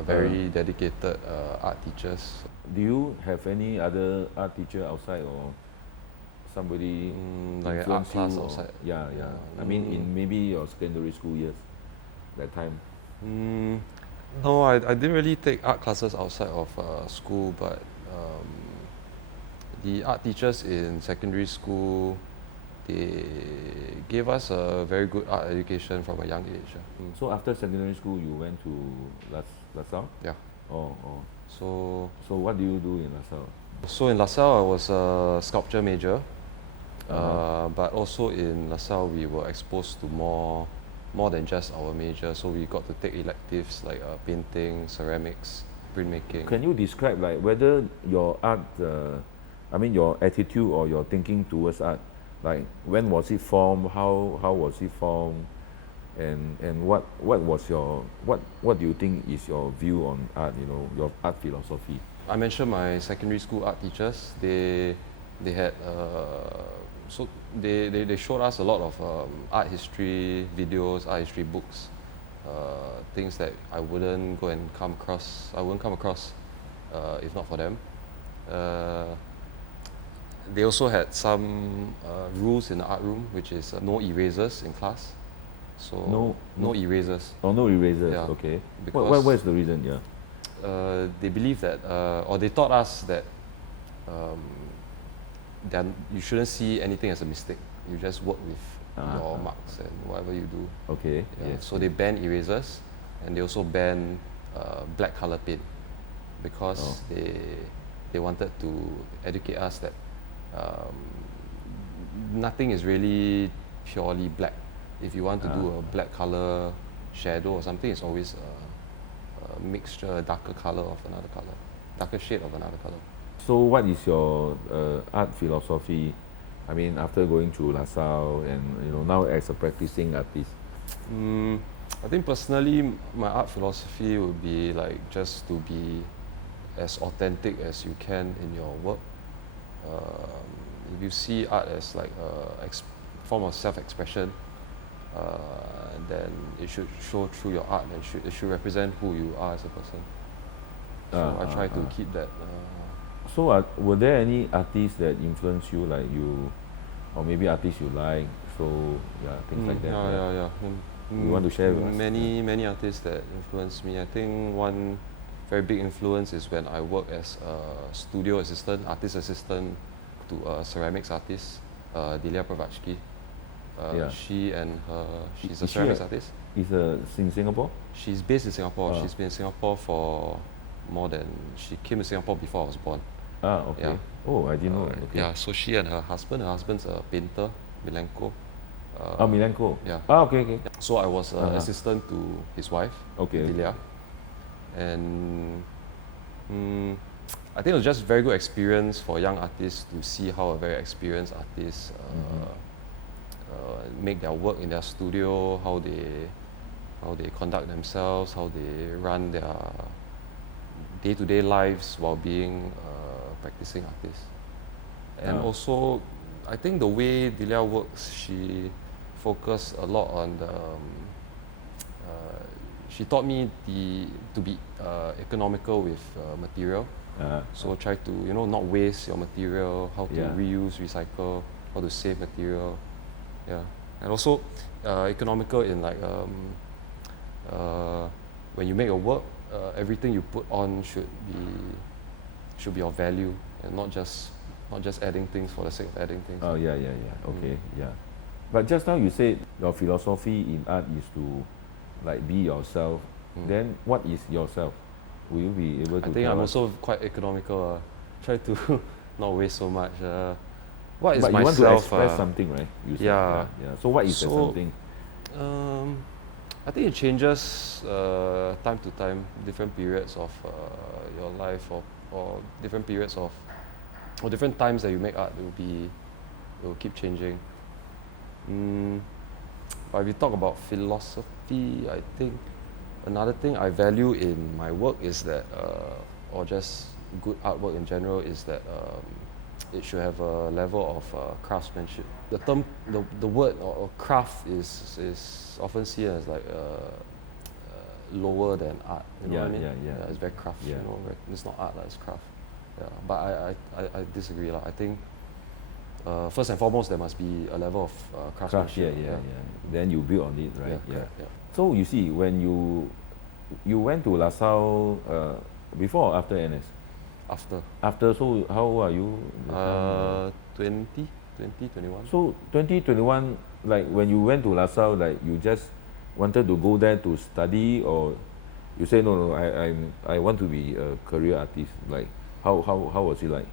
very dedicated art teachers. Do you have any other art teacher outside or somebody like an art class outside? Yeah. I mean, in maybe your secondary school years, that time. No, I didn't really take art classes outside of school, but the art teachers in secondary school, they gave us a very good art education from a young age. So after secondary school, you went to LaSalle? Yeah. Oh. So what do you do in LaSalle? So in LaSalle, I was a sculpture major, but also in LaSalle, we were exposed to more than just our major. So we got to take electives like painting, ceramics, printmaking. Can you describe like whether your art, your attitude or your thinking towards art, like when was it formed, how was it formed, and what was your what do you think is your view on art? You know, your art philosophy. I mentioned my secondary school art teachers. They had so they showed us a lot of art history videos, art history books, things that I wouldn't come across if not for them. They also had some rules in the art room, which is no erasers in class. So no erasers. Oh, no erasers. Yeah, okay. Because what is the reason? Yeah. they believe that, or they taught us that you shouldn't see anything as a mistake. You just work with your marks and whatever you do. Okay. Yeah. Yes. So they ban erasers, and they also ban black color paint because they wanted to educate us that nothing is really purely black. If you want to do a black color shadow or something, it's always a mixture, a darker color of another color, darker shade of another color. So what is your art philosophy? I mean, after going through LaSalle and now as a practicing artist. I think personally, my art philosophy would be like just to be as authentic as you can in your work. If you see art as like a form of self-expression, then it should show through your art and it should represent who you are as a person. So I try to keep that. So were there any artists that influenced you, like you, or maybe artists you like? So things like that. Yeah. You want to share with us? Many artists that influenced me. I think one very big influence is when I work as a studio assistant, artist assistant to a ceramics artist, Delia Pravachki. She and she's a Is she ceramics artist. Is in Singapore? She's based in Singapore. Ah. She's been in Singapore for more than, she came to Singapore before I was born. Ah, okay. Yeah. Oh, I didn't know. Okay. Yeah, so she and her husband's a painter, Milenko. Milenko. Yeah. Ah, okay, okay. So I was assistant to his wife, Okay. Delia. And I think it was just very good experience for young artists to see how a very experienced artist make their work in their studio, how they conduct themselves, how they run their day-to-day lives while being practicing artists. And also, I think the way Delia works, she focused a lot on the. She taught me to be economical with material. So try to not waste your material, how to reuse, recycle, how to save material. Yeah, and also economical in like when you make a work, everything you put on should be of value and not just adding things for the sake of adding things. Oh yeah. Okay, yeah. But just now you said your philosophy in art is to like be yourself. Then what is yourself? Will you be able to? I think tell I'm us? also quite economical. Try to not waste so much. What is but you myself? want to express something, right? You said, yeah. So what is that So, something? I think it changes time to time, different periods of your life, or different periods of, or different times that you make art. It will keep changing. But if you talk about philosophy, I think another thing I value in my work is that, or just good artwork in general, is that it should have a level of craftsmanship. The term, the word or craft is often seen as like lower than art. You know what I mean? Yeah. It's very craft. Yeah. It's not art, it's craft. Yeah, but I disagree. I think first and foremost there must be a level of craftsmanship. Yeah. Then you build on it, right? Yeah. Correct, yeah. So you see, when you went to La Salle before or after NS? After. After, so how old are you? 20, 21. So 2021, like when you went to La Salle, like you just wanted to go there to study, or you say no, I want to be a career artist. Like how was it like?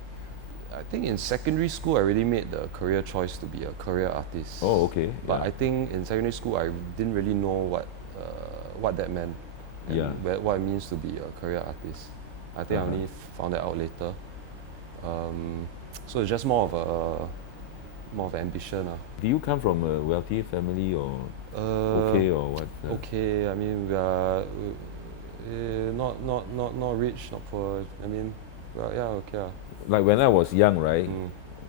I think in secondary school I really made the career choice to be a career artist. Oh, okay. But I think in secondary school I didn't really know what that meant. And what it means to be a career artist. I think I only found that out later. So it's just more of an ambition. Do you come from a wealthy family or okay or what? Okay, I mean we are not rich, not poor. I mean, well, yeah, okay. Like when I was young, right?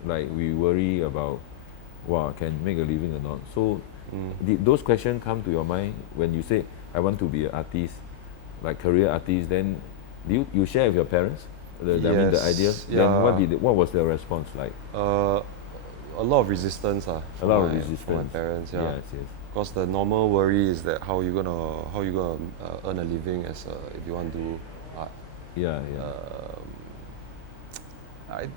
Like we worry about, wow, can make a living or not. So did those questions come to your mind when you say I want to be an artist, like career artist? Then do you share with your parents? I mean the idea. Yeah. Then what was their response like? A lot of resistance. A lot of resistance from my parents. Yeah. Yes. Because the normal worry is that how you gonna earn a living as if you want to do art. Yeah. I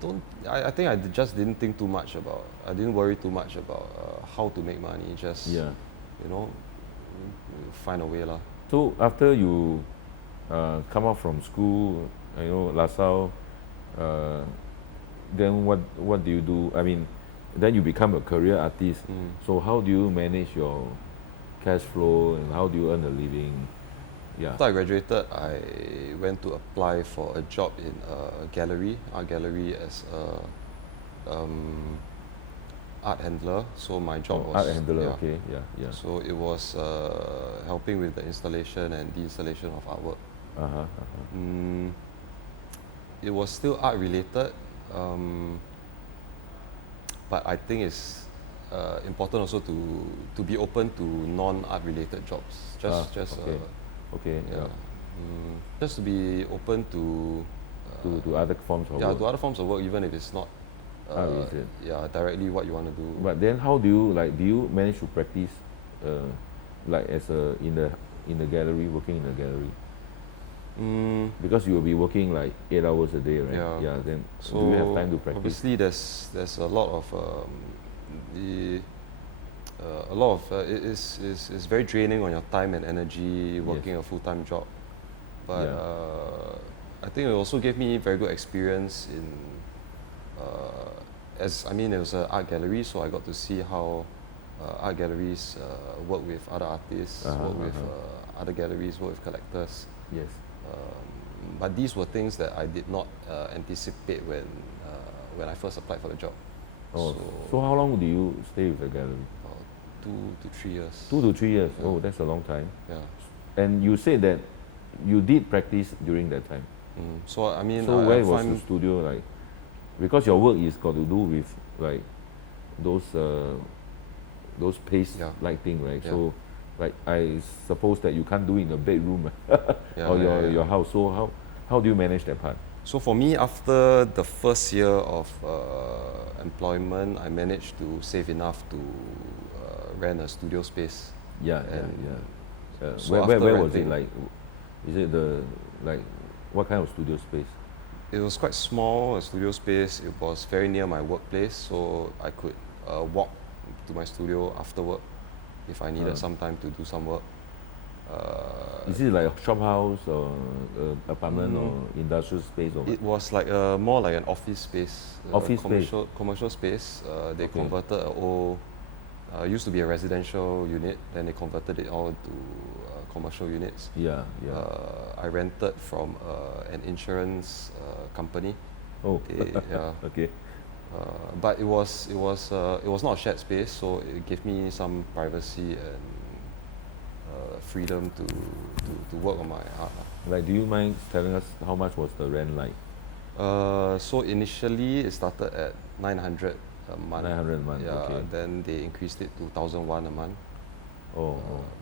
think I just didn't think too much about. I didn't worry too much about how to make money. Just find a way lah. So after you come out from school, La Salle, then what do you do? I mean, then you become a career artist. So how do you manage your cash flow and how do you earn a living? Yeah. After I graduated, I went to apply for a job in a art gallery as a art handler. So my job was art handler. Okay. Yeah. So it was helping with the installation and de-installation of artwork. It was still art related, but I think it's important also to be open to non-art related jobs. Okay. Just to be open to other forms of work. to other forms of work, even if it's not directly what you want to do. But then how do you manage to practice like as in the gallery, working in the gallery? Because you will be working like 8 hours a day, right? Yeah. Then So do you have time to practice? obviously there's a lot of a lot of it is very draining on your time and energy working a full-time job. But I think it also gave me very good experience in it was an art gallery, so I got to see how art galleries work with other artists, work with other galleries, work with collectors. Yes. But these were things that I did not anticipate when I first applied for the job. Oh, so how long do you stay with the gallery? 2 to 3 years. 2 to 3 years. Yeah. Oh, that's a long time. Yeah. And you said that you did practice during that time. So I mean, So I where was find the studio like? Because your work is got to do with like those paste lighting, right? Yeah. So like I suppose that you can't do it in a bedroom Yeah, or yeah, your house. So how do you manage that part? So for me, after the first year of employment, I managed to save enough to rent a studio space. Yeah, And so where after was it renting- like? Is it what kind of studio space? It was quite small, a studio space. It was very near my workplace, so I could walk to my studio after work if I needed some time to do some work. Is it like a shop house or apartment or industrial space or what? It was like more like an office space. Office space. Commercial space. They Okay. converted an old, used to be a residential unit, then they converted it all into commercial units. Yeah. I rented from an insurance company. Oh, Yeah. okay. But it was not a shared space, so it gave me some privacy and freedom to work on my art. Like, do you mind telling us how much was the rent like? So initially it started at 900 a month. 900 a month, Yeah. okay. Then they increased it to 1,001 a month Oh,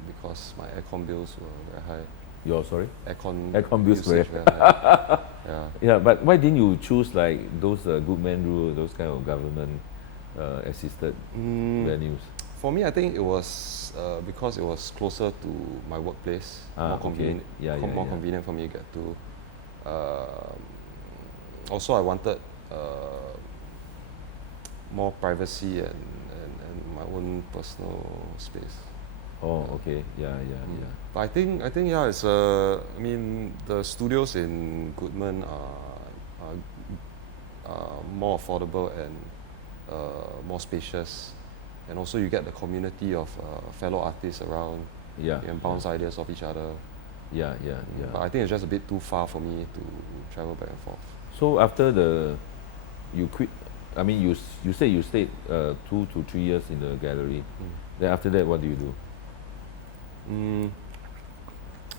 because my aircon bills were very high. you're sorry? Aircon bills were usage very high. Yeah. Yeah, but why didn't you choose like those good man rule, those kind of government assisted venues? For me, I think it was because it was closer to my workplace, more Okay. convenient. Yeah, more yeah. convenient for me to get to. Also, I wanted more privacy and my own personal space. Oh, okay. Yeah. But I think yeah, it's I mean the studios in Goodman are more affordable and more spacious, and also you get the community of fellow artists around. Yeah. You can bounce ideas off each other. Yeah. But I think it's just a bit too far for me to travel back and forth. So after you quit, I mean, you said you stayed 2 to 3 years in the gallery. Then after that, what do you do?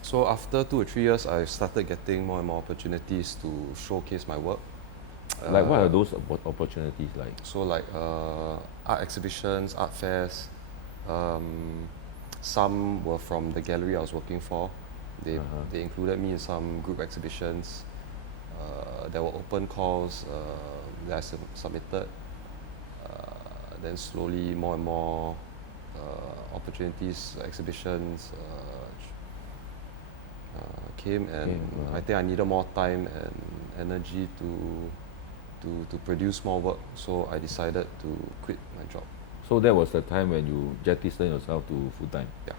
So after 2 or 3 years, I started getting more and more opportunities to showcase my work. Like, what are those opportunities like? So like art exhibitions, art fairs. Some were from the gallery I was working for. They included me in some group exhibitions. There were open calls that I submitted. Then slowly more and more opportunities, exhibitions came, and I think I needed more time and energy to produce more work, so I decided to quit my job. So that was the time when you jettisoned yourself to full time. Yeah,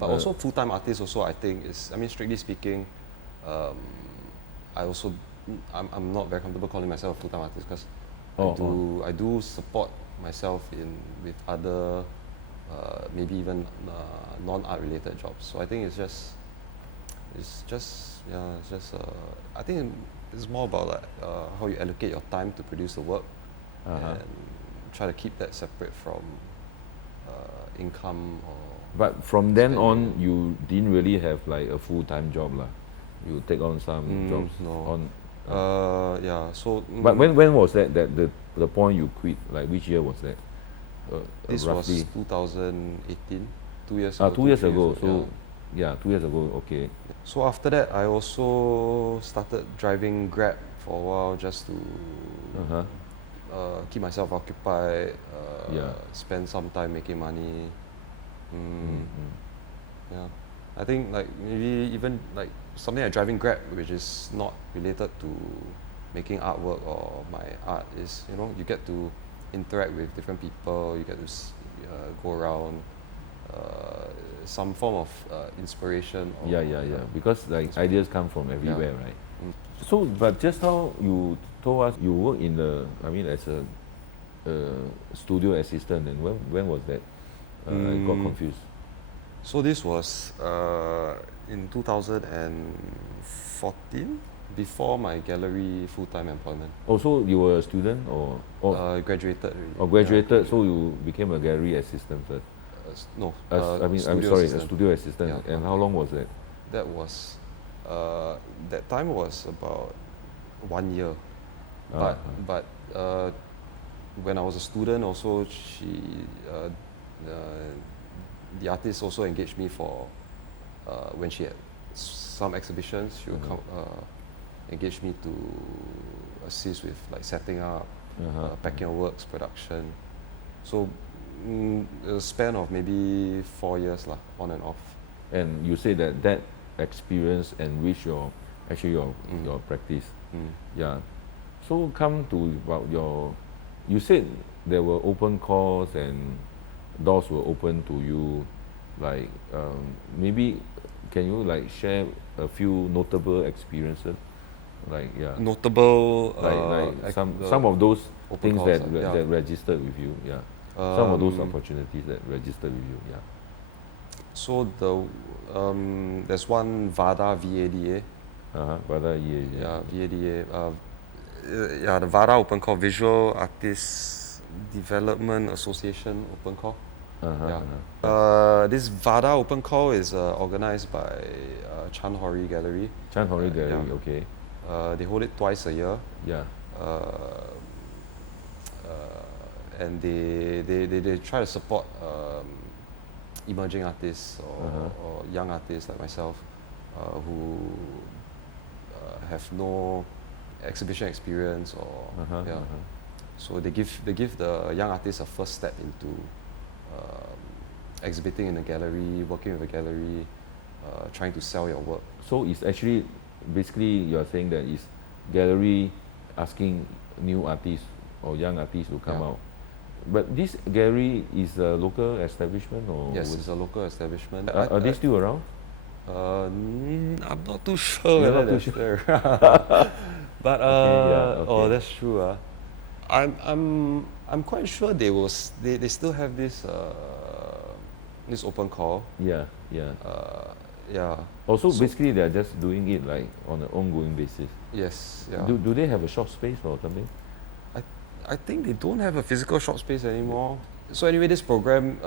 but also full-time artist also, I think is, I mean, strictly speaking, I'm not very comfortable calling myself a full-time artist because I do support myself with other maybe even non-art related jobs. So I think it's just I think it's more about like how you allocate your time to produce the work and try to keep that separate from income or. But from then spending. on, you didn't really have like a full-time job lah. You take on some jobs no. on. Yeah. So. But when was that the point you quit? Like, which year was that? This roughly? was 2018, 2 years ago. 2 years ago. yeah. So yeah, 2 years ago. Okay. So after that, I also started driving Grab for a while just to keep myself occupied, spend some time making money. Yeah, I think like maybe even like something like driving Grab, which is not related to making artwork or my art, is, you know, you get to interact with different people, you get to go around, some form of inspiration. Or, Yeah. Because like ideas come from everywhere, right? So, but just how you told us you work in the, I mean, as a studio assistant, and when was that? I got confused. So this was in 2014, before my gallery full-time employment. Oh, so you were a student or Graduated already. or graduated? So you became a gallery assistant first. No. I mean, I'm studio sorry, assistant. a studio assistant. Yeah, And how long was that? That was that time was about 1 year. But when I was a student, also the artist also engaged me for when she had some exhibitions. She would come engage me to assist with like setting up, packing of works, production. So a span of maybe 4 years lah, on and off. And you say that experience enriched your practice. Yeah. So come to about you said there were open calls and doors were open to you. Like maybe can you like share a few notable experiences? Like Notable. Like some of those open things calls, that registered with you. Yeah. Some of those opportunities that registered with you. Yeah. So there's one VADA, VADA. VADA, yeah. Yeah, VADA. The VADA open call, Visual Artists Development Association open call. This VADA open call is organized by Chan Hori Gallery. Chan Hori Gallery, okay. They hold it twice a year. Yeah. And they try to support emerging artists or young artists like myself who have no exhibition experience So they give the young artists a first step into exhibiting in a gallery, working with a gallery, trying to sell your work. So it's actually basically you're saying that it's gallery asking new artists or young artists to come out. But this gallery is a local establishment or? Yes, it's a local establishment. Are they still around? I'm not too sure You're whether not too they're there. But oh, that's true. I'm quite sure they still have this this open call. Yeah. So basically they're just doing it like on an ongoing basis. Yes. Yeah. Do they have a shop space or something? I think they don't have a physical shop space anymore. So anyway, this program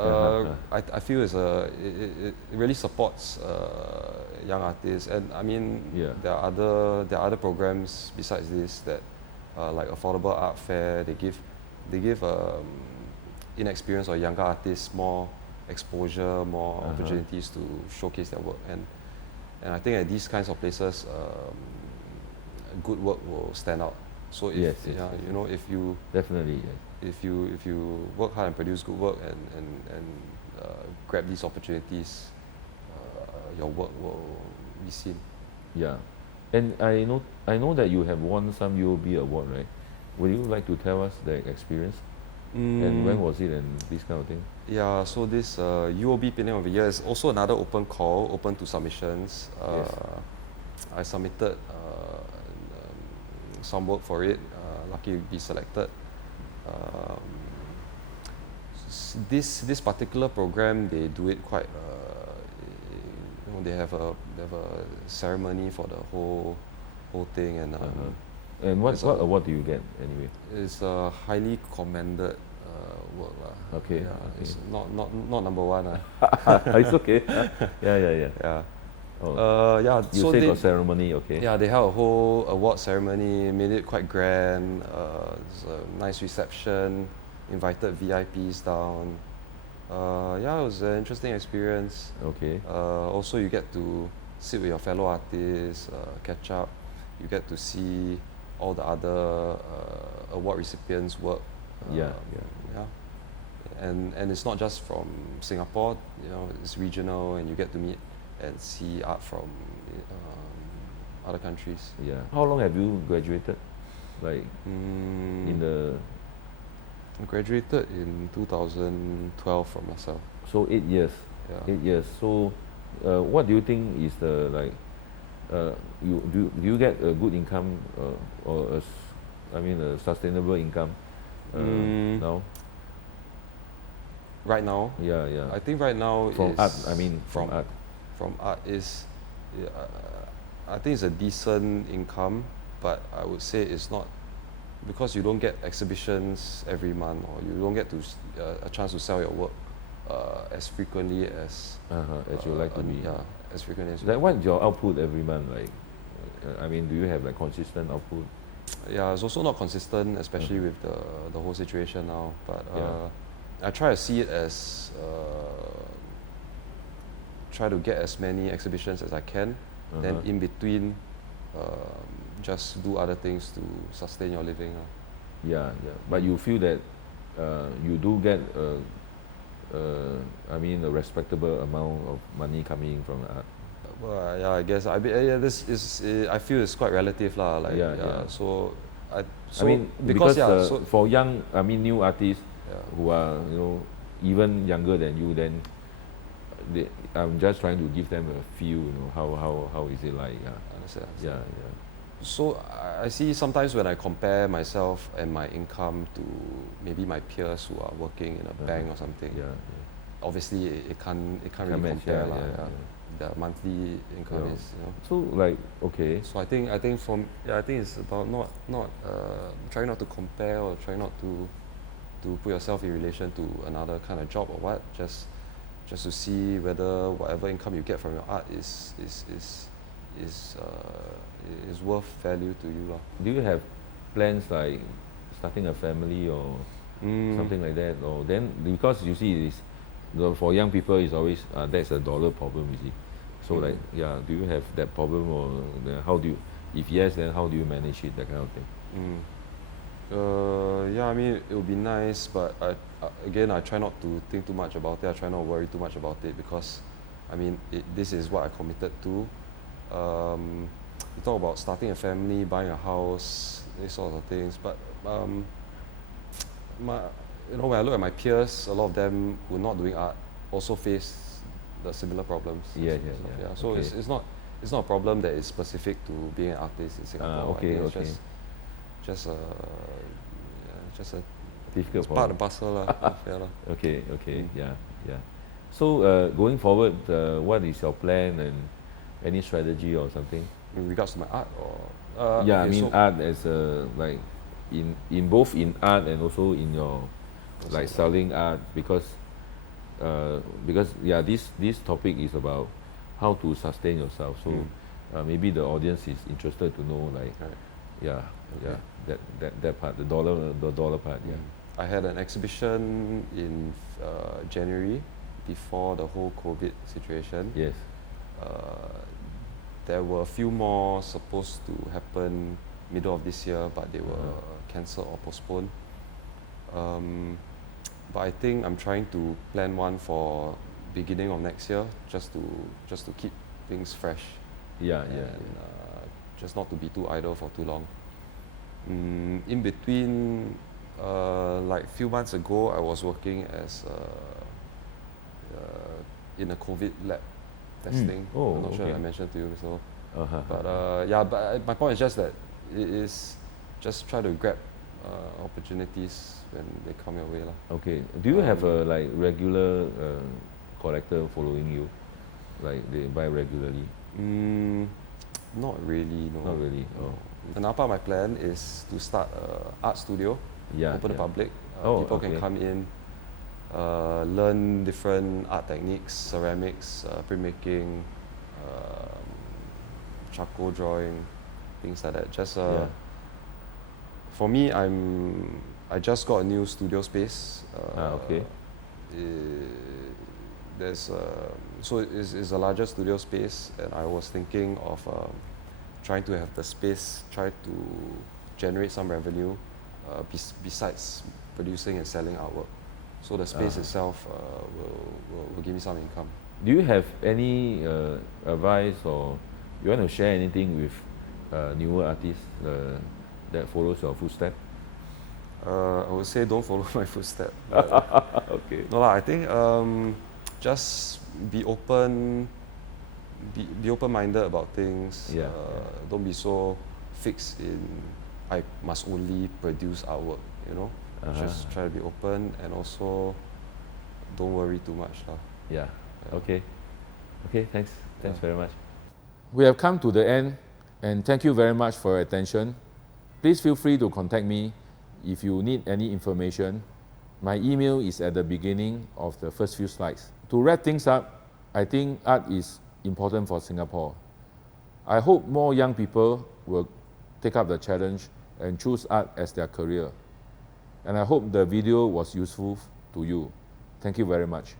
I feel it really supports young artists, and I mean there are other programs besides this that like Affordable Art Fair. They give inexperienced or younger artists more exposure, more opportunities to showcase their work, and I think at these kinds of places, good work will stand out. So if you know, if you definitely if you work hard and produce good work and grab these opportunities, your work will be seen. Yeah, and I know that you have won some UOB award, right? Would you like to tell us the experience? And when was it and this kind of thing? Yeah, so this UOB Pinning of the Year is also another open call, open to submissions. I submitted some work for it, lucky to be selected. This particular program, they do it quite. They have a ceremony for the whole thing, and and what award do you get anyway? It's a highly commended work lah. Okay. Yeah, okay. It's not number one It's okay. Yeah. Yeah. You so say got ceremony, okay? Yeah, they held a whole award ceremony, made it quite grand. It's a nice reception, invited VIPs down. It was an interesting experience. Okay. Also, you get to sit with your fellow artists, catch up. You get to see all the other award recipients' work. Yeah. And it's not just from Singapore. It's regional, and you get to meet and see art from other countries. Yeah. How long have you graduated? Like in the I graduated in 2012 from myself. So 8 years. Yeah. 8 years. So, what do you think is the like? Do you get a good income or a sustainable income now? Right now, Yeah, yeah. I think right now From is art, I mean, from art. From art is, I think it's a decent income, but I would say it's not, because you don't get exhibitions every month, or you don't get to a chance to sell your work as frequently as You like to be. yeah, as frequently as you Like, what's your output every month? Like, I mean, do you have like consistent output? Yeah, it's also not consistent, especially with the whole situation now. But Yeah. I try to see it as try to get as many exhibitions as I can. Then in between, just do other things to sustain your living. Yeah, yeah. But you feel that you do get a respectable amount of money coming in from art. Well, yeah, I guess this is I feel it's quite relative lah. Like Yeah. So because so for young, new artists yeah. who are even younger than you, then I'm just trying to give them a feel, how is it like? I understand. Yeah. So I see sometimes when I compare myself and my income to maybe my peers who are working in a bank or something. Yeah. Obviously, it can't really match, compare lah. yeah. The monthly income Yeah. is, So like, okay. So I think it's about not trying not to compare, or trying not to put yourself in relation to another kind of job or what. Just to see whether whatever income you get from your art is worth value to you lah. Do you have plans like starting a family or something like that? Or then, because you see, for young people, it's always that's a dollar problem, you see. So like, do you have that problem, or how do you? If yes, then how do you manage it? That kind of thing. Yeah, I mean, it would be nice, but I try not to think too much about it. I try not to worry too much about it, because, I mean, this is what I committed to. You talk about starting a family, buying a house, these sorts of things, but when I look at my peers, a lot of them who are not doing art also face the similar problems. Yeah. So Okay. it's not a problem that is specific to being an artist in Singapore. Okay, I think okay. it's just a Difficult part problem. and parcel lah. Yeah lah. Okay. Yeah. So going forward, what is your plan and any strategy or something? In regards to my art, or Yeah, okay, I mean, so art as like in both in art and also in your like selling art, because this topic is about how to sustain yourself. So maybe the audience is interested to know, like, Right. that part, the dollar part. Yeah. I had an exhibition in January, before the whole COVID situation. Yes. There were a few more supposed to happen middle of this year, but they were cancelled or postponed. But I think I'm trying to plan one for beginning of next year, just to keep things fresh. Yeah. Just not to be too idle for too long. In between, like few months ago, I was working as in a COVID lab testing. Oh, I'm not sure okay. if I mentioned to you so. Uh-huh. But my point is just that it is just try to grab opportunities when they come your way lah. Okay. Do you have a like regular collector following you? Like they buy regularly? Not really, no. Not really. Oh. Another part of my plan is to start an art studio, Yeah. open to public. People okay. can come in, learn different art techniques, ceramics, printmaking, charcoal drawing, things like that. Just for me, I just got a new studio space. Okay. So it's a larger studio space, and I was thinking of trying to have the space try to generate some revenue besides producing and selling artwork. So the space itself will give me some income. Do you have any advice, or you want to share anything with newer artists that follows your footsteps? I would say don't follow my footsteps. Okay. No lah, I think just be open, be open-minded about things. Yeah, Don't be so fixed in I must only produce artwork. You know, just try to be open and also don't worry too much lah. Yeah. Okay. Okay. Thanks. Thanks very much. We have come to the end, and thank you very much for your attention. Please feel free to contact me if you need any information. My email is at the beginning of the first few slides. To wrap things up, I think art is important for Singapore. I hope more young people will take up the challenge and choose art as their career. And I hope the video was useful to you. Thank you very much.